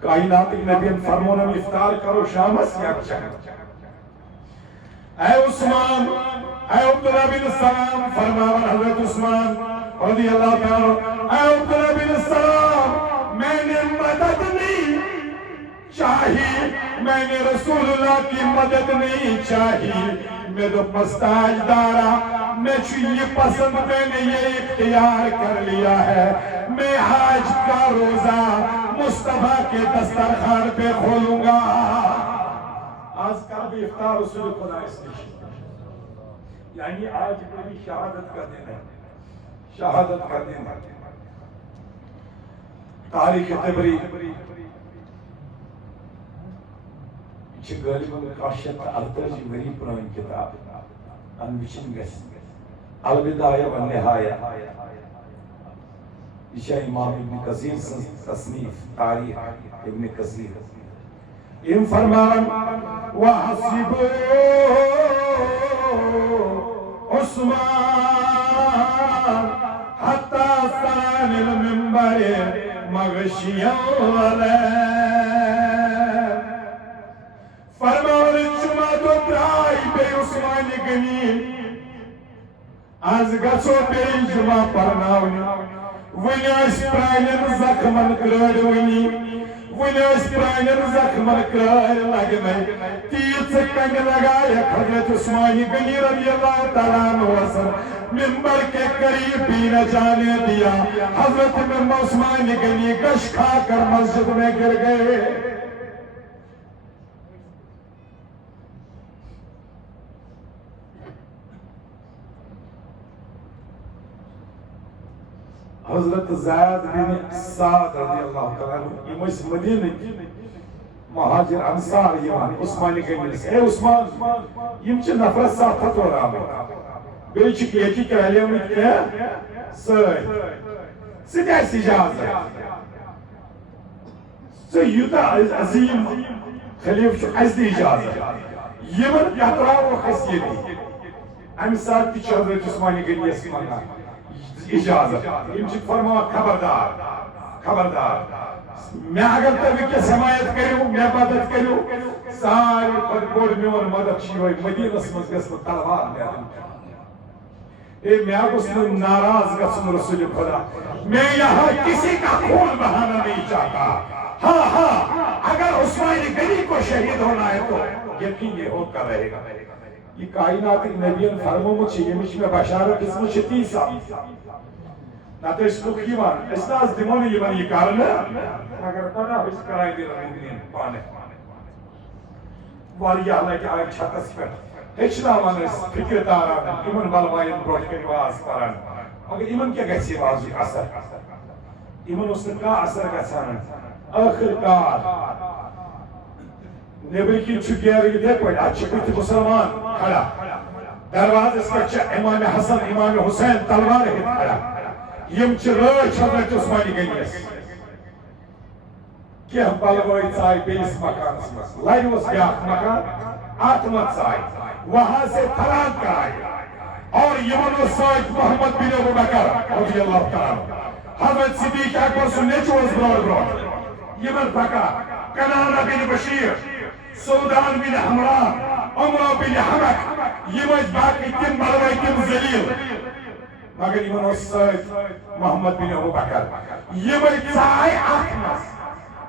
کائنات نبیان فرمونم افطار کرو شام سیاک چاہتا اے عثمان اے عبداللہ بن السلام فرماون حضرت عثمان رضی اللہ تعالی اے عبداللہ بن السلام میں نے مدد نہیں چاہی میں نے رسول اللہ کی مدد نہیں چاہی میں تو پستاج دارا میں یہ پسند میں نے یہ اختیار کر لیا ہے میں حج کا روزہ مصطفیٰ کے دسترخوان پہ کھولوں گا آج کا بھی افطار رسول خدا اس لیے یعنی آج میری شہادت کا دن ہے شہادت کا دن ہے تاریخ تبری یہ غالباً کاشت ارتجی وری پرانی کتاب انویشن گس البدایہ و نہایہ یہ امام ابن کثیر تصنیف تاریخ ابن کثیر ان فرمان وحسبوا عثمان عن المنبر مغشيا عليه فرمان الجمعة دراي بي عثمان غني از گژھو بیٚیہِ جمعہ پرناونہِ وٕنہِ ٲسۍ پرٛانٮ۪ن زخمن کرٛٲڑۍ وٕنہِ ٲسۍ پرٛانٮ۪ن زخمن کرٛٲڑۍ لگنَے تیٖژ کنہِ لگایکھ حضرت عثمان غنی رضی اللہ تعالیٰ عنہ ممبر کے قریب بھی نہ جانے دیا حضرت عثمان غنی گش کھا کر مسجد میں گر گئے حضرت زید بن سعد رضی اللہ تعالیٰ عنہ یہ مدینہ مہاجر انصار یوان عثمان غنی اے عثمان یم چھ نفر 7 اور آمد بیٚیہِ چھِ ییٚتہِ کیٛالیمٕتۍ کینٛہہ سۭتۍ ژٕ دِ اَسہِ اِجازت ژٕ یوٗتاہ عظیٖم خلیٖفہٕ چھُکھ اَسہِ دِ اِجازت یِمن کتراووکھ أسۍ ییٚتی اَمہِ ساتہٕ تہِ چھُ حضرت عثمان غنیَس منٛگان اجازت یم چھِ فرماوان خبردار خبردار مےٚ اگر تُہۍ وٕنکٮ۪س حمایت کٔرِو مےٚ مدد کٔرِو ساروی کھۄتہٕ بوٚڑ میون مدد چھُ یِہوٚے مدیٖنس منٛز گژھِ نہٕ تلوار نیرٕنۍ اے مےٚ گوٚژھ نہٕ ناراض گژھُن رسول خدا میں یہاں کسی کا خون بہانا نہیں چاہتا ہاں ہاں اگر عثمان غنی کو شہید ہونا ہے تو یقین یہ ہو کر رہے گا یہ کائنات نبیین فرمومُت چھِ ییٚمِچ مےٚ بشارت دِژمٕژ چھِ تیٖژا نتہٕ ٲسۍ لُکھ یِوان أسۍ نہ حظ دِمو نہٕ یِمن یہِ کرنہٕ مگر پناہ ٲسۍ کران دِلن پانہٕ واریاہ لٹہِ آیہِ چھتس پٮ۪ٹھ ہیٚچھناوان ٲسۍ فِکرِ داران یِمن بلوایَن برٛونٛٹھ کَنہِ واز پران مگر یِمن کیٛاہ گژھِ یہِ وازُک اثر یِمن اوس نہٕ کانٛہہ اثر گژھان ٲخٕر کار نیٚبرۍ کِنۍ چھُ گیرٕ یِتھَے پٲٹھۍ اَتہِ چھِ بٕتھِ مُسلمان کھڑا دروازس پٮ۪ٹھ چھِ امام حسن امام حسین تلوار ہیٚتھ کھڑا یم چھِ رٲچھ حضرت عثمان غنیَس کینٛہہ بلوٲے ژاے بیٚیِس مکانس منٛز لرِ اوس بیٛاکھ مکان اتھ منٛز ژاے وہاں سے فرار کرائے اور یمن اوس سۭتۍ محمد بن ابو بکر رضی اللہ تعالیٰ حضرت صدیق اکبر سُنٛد نیٚچوٗ اوس برونٛٹھ یمن پکان کنانہ بن بشیر سودان بن حمران عمرو بن حمک یم ٲسۍ باقٕے تِم بلوٲے تِم ذلیٖل مگر یمن اوس سۭتۍ محمد بن ابو بکر یمے ژاے اتھ منٛز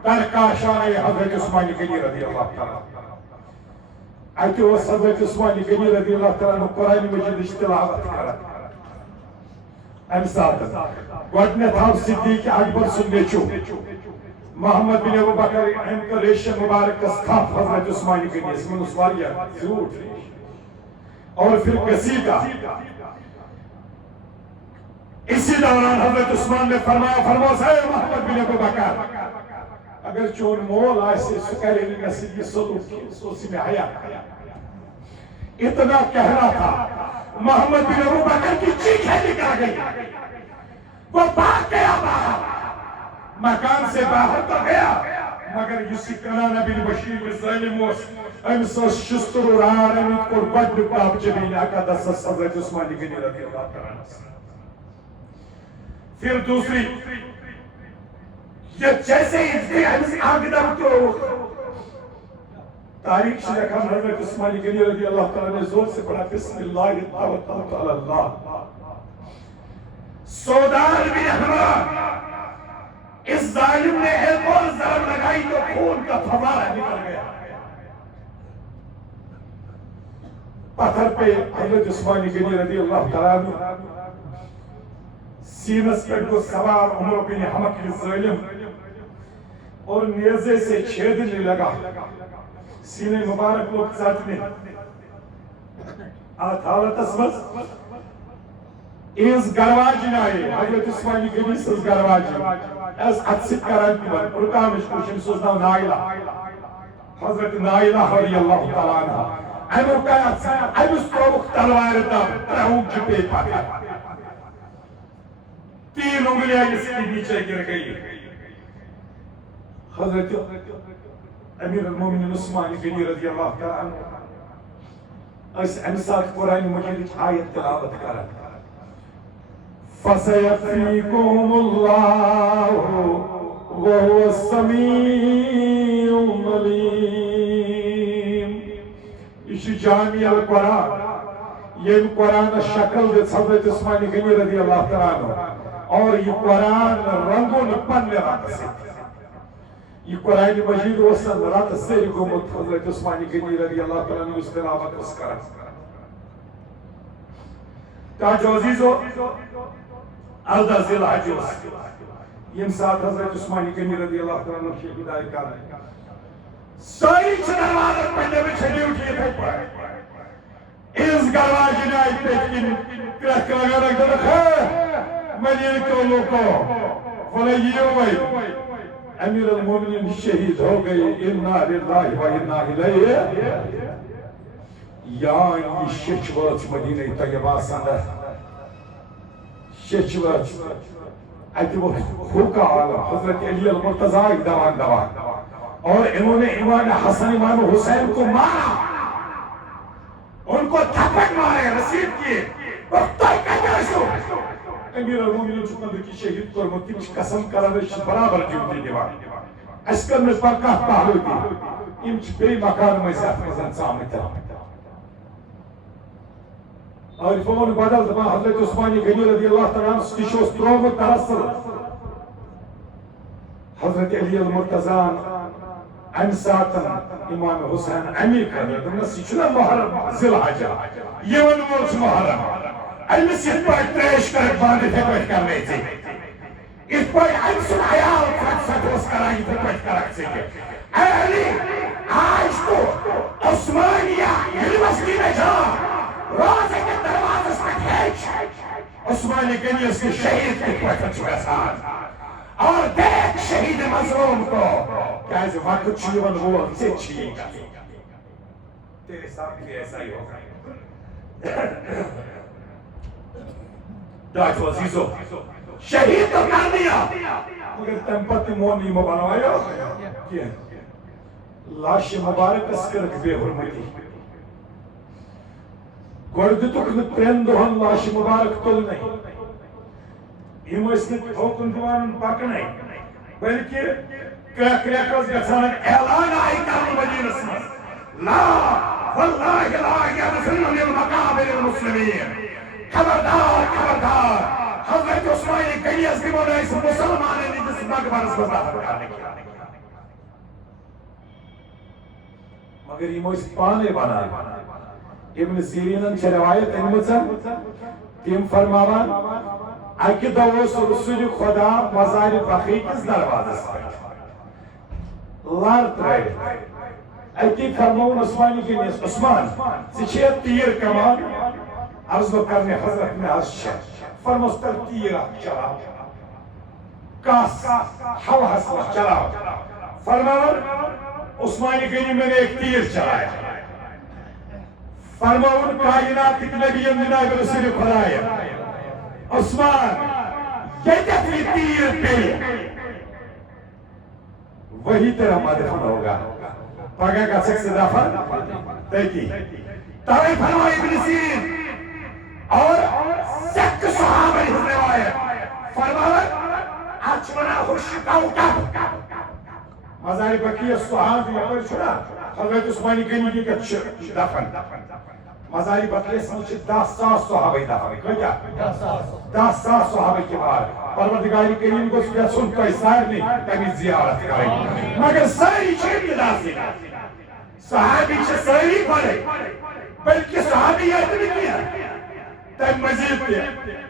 درکاشانے حضرت عثمان غنی رضی اللہ تعالیٰ اتہِ اوس حضرت عثمان غنی رضی اللہ تعالیٰ عنہ قرآن مجیدٕچ تلاوت کران امہِ ساتہٕ گۄڈٕنیتھ آو صدیق اکبر سُنٛد نیٚچوٗ محمد بن ابو بکر أمۍ کٔر ریشم مبارکس تھپھ حضرت عثمان غنیَس یِمن اوس واریاہ زیوٗٹھ ریش اور پھر قصیدہ اسی دوران حضرت عثمان نے فرمایا اے محمد بن ابو بکر اگر چون مول آسہِ سُہ کرِ نہٕ مےٚ سۭتۍ یہِ سلوٗک کینٛہہ سُہ اوس مےٚ حیا اتنا کہنا تھا محمد بن ابو بکر کی چیخیں نکل گئی وہ بھاگ گیا باہر مکان سے باہر تو گیا مگر یُس یہِ کنانہ بن بشیر یُس ظٲلِم اوس أمِس ٲس شُستُر رار أمۍ کوٚر گۄڈنیُک کعبہٕ بین اقدسس حضرت عثمان غنی رضی اللہ تعالیٰ عنہ پھر دوسری یہ جیسے آگدم تو تاریخ سے لکھا حضرت عثمان غنی رضی اللہ تعالیٰ نے زور سے پڑھا بسم اللہ توکلت علی اللہ سودان بن حمران اس ظالم نے ایک اور ضرب لگائی تو خون کا فوارہ نکل گیا پتھر پہ حضرت عثمان غنی رضی اللہ تعالیٰ عنہ سینس پر کو سوار عمر بن حمک ظالم اور نیزے سے چھیدنے لگا سینے مبارک لوگ ژٹنے اتھ حالتس منٛز یہنٛز گرواجِنۍ آیے حضرت عثمان غنی سٕنٛز گرواجِنۍ ٲس اتھٕ سۭتۍ کران تِمن رُکاونٕچ کوٗشش أمِس اوس ناو نایلہ حضرت نایلہ رضی اللہ تعالیٰ عنہ امیُک أمِس ترٛووُکھ تلوارِ دب ترٛےٚ چھِ پیٚیہِ پتھر 3 انگلیاں اس کے نیچے گر گئی حضرت امیر المومنین عثمان غنی رضی اللہ تعالیٰ عنہ اس امہِ ساتہٕ قرآن مجیدٕچ آیت تلاوت کران فَسَيَكْفِيكُمُ اللَّهُ وَهُوَ السَّمِيعُ الْعَلِيمُ. یہ جامع القرآن، یہ قرآن شکل دے حضرت عثمان غنی رضی اللہ تعالیٰ عنہ، اور یہ قرآن رنگون پننے رات سے، یہ قرآن مجید وسن رات سے گمت حضرت عثمان غنی رضی اللہ تعالیٰ عنہ اس تلاوت اس کرا. تاجو عزیزو اردہ ذی الحج یم ساتھ حضرت عثمان غنی رضی اللہ تعالیٰ عنہ کی ہدایت کر رہے ہیں. ساری چنروادت پہلے میں چھلی اٹھی تھے پائے اس گرواجی نے آئی پیکن کرک لگا رکھ دے رکھا مدین کو لوگو فلے یہ ہوئی امیر المومنین شہید ہو گئی انا للہ و انا الیہ. یان یہ شچ ورچ مدینہ طیبہ سندہ شچ ورچ ایتی وہ خوکا عالم حضرت علی المرتضی دوان دوان، اور انہوں نے امام حسن امام حسین کو مارا، ان کو تھپڑ مارے، رسید کیے، وقتائی کہتے رسو امیر المومنین چکن دکی شہید کو مطلب قسم کرنے برابر ڈیوٹی دیوان اسکر میں پاکہ پہلو دی امچ بے مکان میں سے افرزن سامنے تھا. اور فون بدل دماغ حضرت عثمان غنی رضی اللہ تعالیٰ عنہ سکشو ستروم ترسل حضرت علی المرتضی ام ساتن امام حسین امی کرنے دمنا سیچنا محرم ذی الحجہ یہ ونموچ محرم علمی سے پاک تریش کر باندھے تھے پاک کرنے تھے اس پاک انسان حیال فرد سکوس کرائی تھے پاک کرک سے اے علی آج تو عثمانیہ یونیورسٹی میں جا روزے کے دروازے سے کھیچ عثمان غنی اس کے شہید کے پتر چھوڑا ساتھ اور دیکھ شہید مظلوم کو کہ ایسے وقت چیون وہ سے چھیئے گا تیرے ساتھ بھی ایسا ہی ہوگا. داجو عزیزو شہید تو کر دیا مگر تمپتی مونی مبانوائیو کیا لاش مبارک اسکرک بے حرمتی گردتک پرندوہن لاش مبارک تل نہیں یہ اس نے حکم دیوان پاک نہیں بلکہ کریکرز گسان اعلان آئی کرن مدینہ سے لا واللہ لا یغفرن للمقابر المسلمین. خبردار خبردار حضرت عثمان غنی اس کی بولے اس مسلمان نے جس مقبر اس بزاہر کرنے کی مگر یہ موس پانے بنا ابن سیرین سے روایت انمتن تیم فرماوان اکی دوست رسول خدا مزار بقی کس دروازہ سے لارت رہے اکی فرماون عثمانی کے نیس عثمان سچیت تیر کمان عرض کرنے حضرت میں عرض شد فرمستر تیر چلا کاس ہوا حسن چلا فرماون عثمانی کے میں نے ایک تیر چلایا فرماون کائنات کی نبی جناب رسول خدا ہے عثمان یہ جتنی تیر پہ وہی تیرا مدفن ہوگا پاگا کا سکس دفن تیکی تاوی فرمائی ابن سیرین اور سک صحابہ اس روایت فرمائی اچمنا خوش کاؤکا مزاری بقیہ صحابہ یہ پر چھوڑا حضرت عثمانی غنی کی کچھ دفن مزاری بقیہ سمجھے 10,000 صحابہ دفن کیا 10,000 صحابہ کے بعد پروردگاری کریم کو سن کوئی سائر نہیں تمہیں زیارت کریں مگر ساری چھے ابتدا سے صحابی چھے ساری پڑے بلکہ صحابی یاد نہیں کیا تم مزید کیا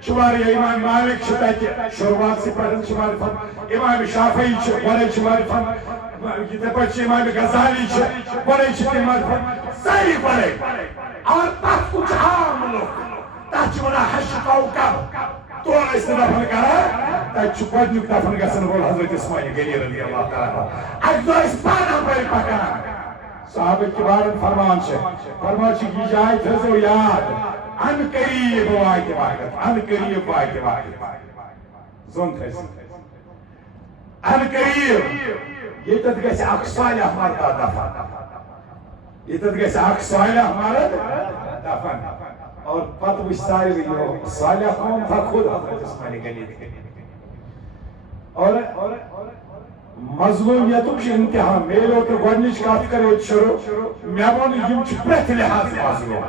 شماری امام مالک چھتا کہ شروعات سے پڑھن شماری فن امام شافعی چھے بڑے شماری فن یہ پچھے امام غزالی چھے بڑے شماری فن ساری پڑے اور پاک کچھ عام لوگ تاچمنا حش کوکب تو اس نے دفن کرا تاچ قدنک دفن گسن بول حضرت عثمان غنی رضی اللہ تعالیٰ اجدو اس پانا پر پکان صحابہ کبارن فرمان چھے فرمان چھے کی جائے تھزو یاد ان قریب وائی کے واقعات ان قریب وائی کے واقعات زون تھیس ان قریب یہ تدگہ سے اقصال احمد دفن یہ تدگہ سے اقصال احمد دفن اور پتہ وچ ساری صالح قوم تھا خود حضرت عثمان غنی اور مظلومیتک انتہا میلو تو گۄڈنِچ کتھ کرو شروع مےٚ ووٚن یِم چھِ پرٛٮ۪تھ لحاظ مظلوم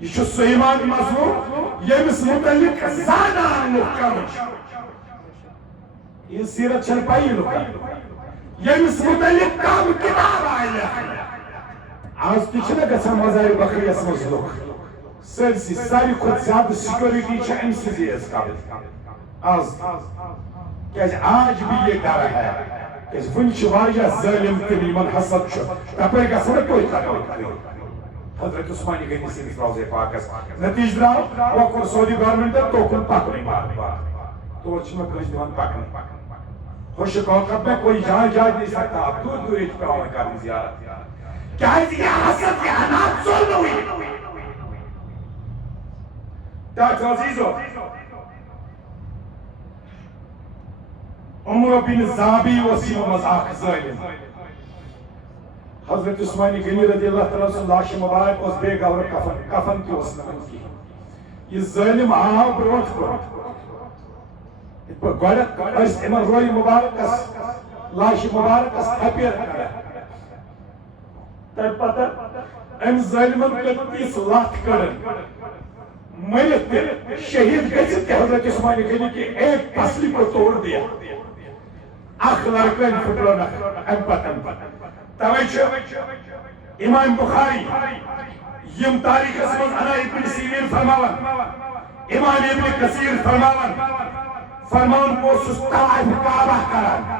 یہ چھُ سُہ ایمان مظلوم ییٚمِس متعلق زانان لُکھ کم چھِ یہ سیرت چھنہٕ پَیی لُکن ییٚمِس متعلق کم کتاب آیہِ لیکھنہٕ آز تہِ چھِنہ گژھان مزارِ بکرِیَس منٛز لُکھ سٲرسٕے ساروی کھۄتہٕ زیادٕ سیکورٹی چھِ أمۍ سٕنٛزی حظ کرٕنۍ آز کیازِ آج بھی یہ ڈر ہے کیازِ وٕنہِ چھِ واریاہ ظٲلِم تِم یِمن حسد چھُ تپٲرۍ گژھن نہٕ توتہِ تقریر حضرت عثمان غنی سٕنٛدِس روضے پاکس نتیجہ درٛاو وۄنۍ کوٚر سعودی گورمنٹن توکُن پکنٕے تور چھِ مےٚ کٲنٛسہِ دِوان پکنہٕ خوشک اوقات میں کوئی جان جا نہیں سکتا اب دور دور ایک پیوان کرنی زیارت کیازِ یہ حسد یہ حالات ظلموٕے تاج عزیزو عمر بن زابی وسیم مذاق ظالم حضرت عثمان غنی رضی اللہ تعالیٰ سن لاش مبارک اس بے گور کفن کی اس نمن کی یہ ظالم آو بروت گوڑک اس امن روی مبارکس لاش مبارکس تھپیر کرا تر پتہ ام ظالمن کتیس لات کرن ملت شہید گژھت کہ حضرت عثمان غنی کی ایک پسلی کو توڑ دیا اخ لڑکن پھٹرو ام پتن توے چھ امام بخاری یم تاریخ اسمن انا ابن سیرین فرماون امام ابن کثیر فرماون کو طواف کعبہ کران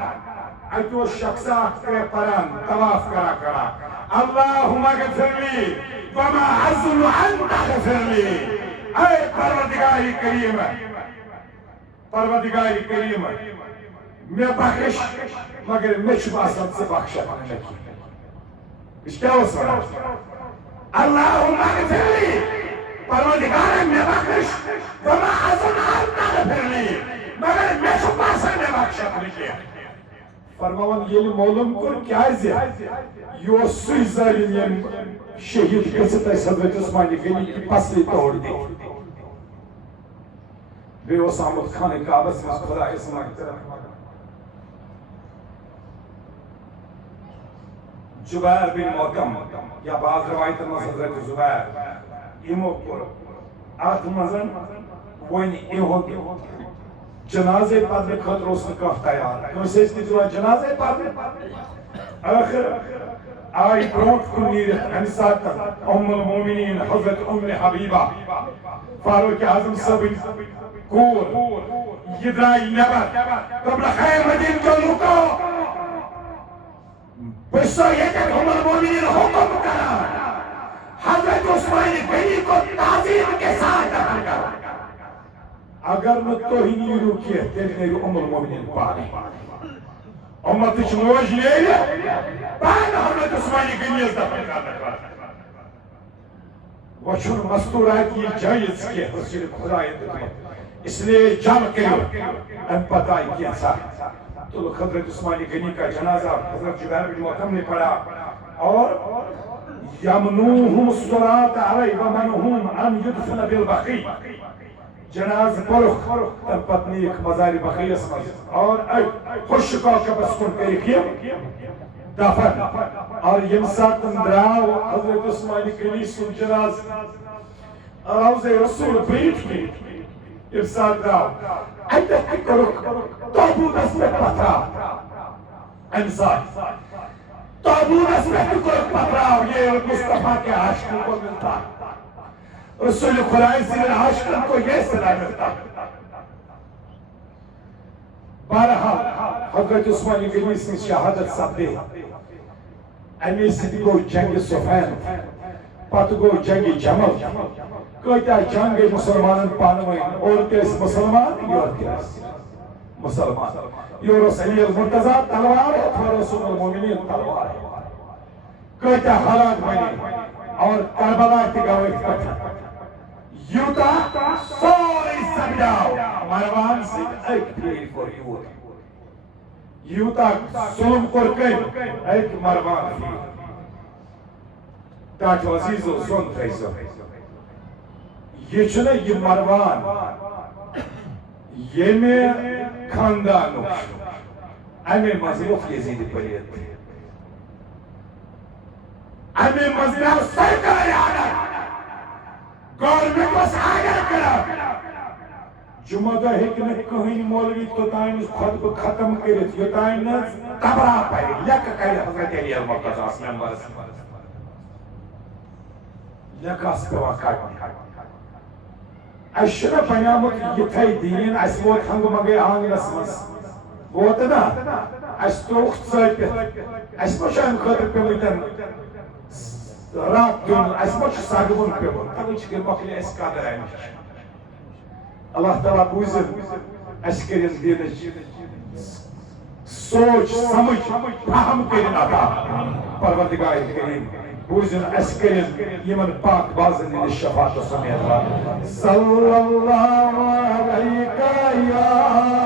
اتو شخصا کرے پران طواف کرا اللهم اغفر لي وما اظن ان تغفر لي اے پروردگار کریم میں بخش مگر میں چھ باسان سے بخشا اس کیا ہو سنا اللهم اغفر لي پروردگار میں بخش وما اظن ان تغفر لي مگر میں چھ باسان میں بخشا فرماون یل معلوم کر کیازِ یہ سُے ظالم یم شہید گژھِتھ اَسہِ حضرت عثمان غنی کی پسلی توڑ دی بیٚیہِ اوس آمُت خانہ کعبس منٛز خۄدایس مغفرت جبیر بن محکم یا بعض روایتن منٛز حضرت زبیر یمو کوٚر اتھ منٛز وۄنۍ یِہُنٛد جنازے پرنہٕ خٲطرٕ اوس نہٕ کانٛہہ تیار کٲنٛسہِ ٲسۍ نہٕ دِوان جنازے پرنہٕ ٲخر آئی برونٹ کن نیرت اَمہِ ساتہٕ ام المومنین حضرت ام حبیبہ فاروق اعظم صٲبٕنۍ کوٗر یہِ درٛاے نٮ۪بر دوٚپ خیر مدیٖن کیو لوٗکو بہٕ چھُسو ییٚتٮ۪ن ام المومنین حُکم کران حضرت عثمان غنی کو تعظیم کے ساتھ دفن کرو اگر نہٕ تُہۍ نیٖرِو کینٛہہ تیٚلہِ نیرِ ام المومنین پانے امتٕچ موج نیرِ پانہٕ حضرت عثمان غنیَس دفن کرنہٕ وۄنۍ چھُنہٕ مستوٗرات یہِ جٲیِز کینٛہہ أسۍ چھِ خۄدایَن دیُتمُت اس لیے جمع کٔرِو اَمہِ پتہٕ آیہِ کینٛژھا تُلُکھ حضرت عثمان غنی کا جنازہ حضرت جبیر بن محکم نے پڑھا اور یمنوہم الصلاۃ علیہ ومنہم ان یدفن بالبقیع جناز پرخ تم پتنی ایک مزار بقیس منز اور خوش کوکبس کن کرکیم دفن اور یم ساتن دراو حضرت عثمان غنی سن جناز روض رسول بیت کی یم سات دراو ایت کرک تابوت اس میں پترا انسان تابوت اس میں کرک پتراو یہ مصطفیٰ کے عاشقوں کو ملتا رسول خدا سے عاشقوں کو یہ صلاح ملتا بہرحال حضرت عثمان غنی سے شہادت سپدے امی سۭتۍ گوٚو جنگ صفین پتہٕ گوٚو جنگ جمل کۭتیاہ جنگ گٔے مسلمانن پانہٕ ؤنۍ اورٕ تہِ ٲسۍ مسلمان یورٕ تہِ ٲسۍ مسلمان یورٕ اوس علی المرتضیٰ تلوار اور رسول المومنین تلوار کۭتیاہ حالات بنے اور کربلا تہِ گوٚو أتھۍ پٮ۪ٹھ یوٗتاہ سورُے سپدیو مروان سۭتۍ أکۍ پھیرِ کوٚر یور یوٗتاہ ظُلم کوٚر کٔمۍ أکۍ مروان پھیرِ تاج عزیزو سون تھٲیزو یہ چھنا یہ مروان یمی خاندانو امی مذہب یزید پلیت امی مذہب سرکار آدھر گورنمنٹ اس آگر کرا جمعہ دا ہکنے کہیں مولوی تو تائن اس خود کو ختم کرت یہ تائن تبرا پائے یک کئی حضرت علی المقدس ممبر یک اس پوا کھائی اشنا پنیامت یتھائی دین اس ووت ہنگ مگے آنگنس مس ووت نا اس توخت سایپت اس مشان خطر پیمیتن رات دون اس مچ ساگون پیمون تاوچ کے مقلی اس قادر آئین اللہ تعالیٰ بوزن اس کرن دینش سوچ سمجھ فہم کرن عطا پروردگار کریم بوزن اس کرن یمن پاک بازن ان شفاعت و سمیت صلی اللہ علیہ یا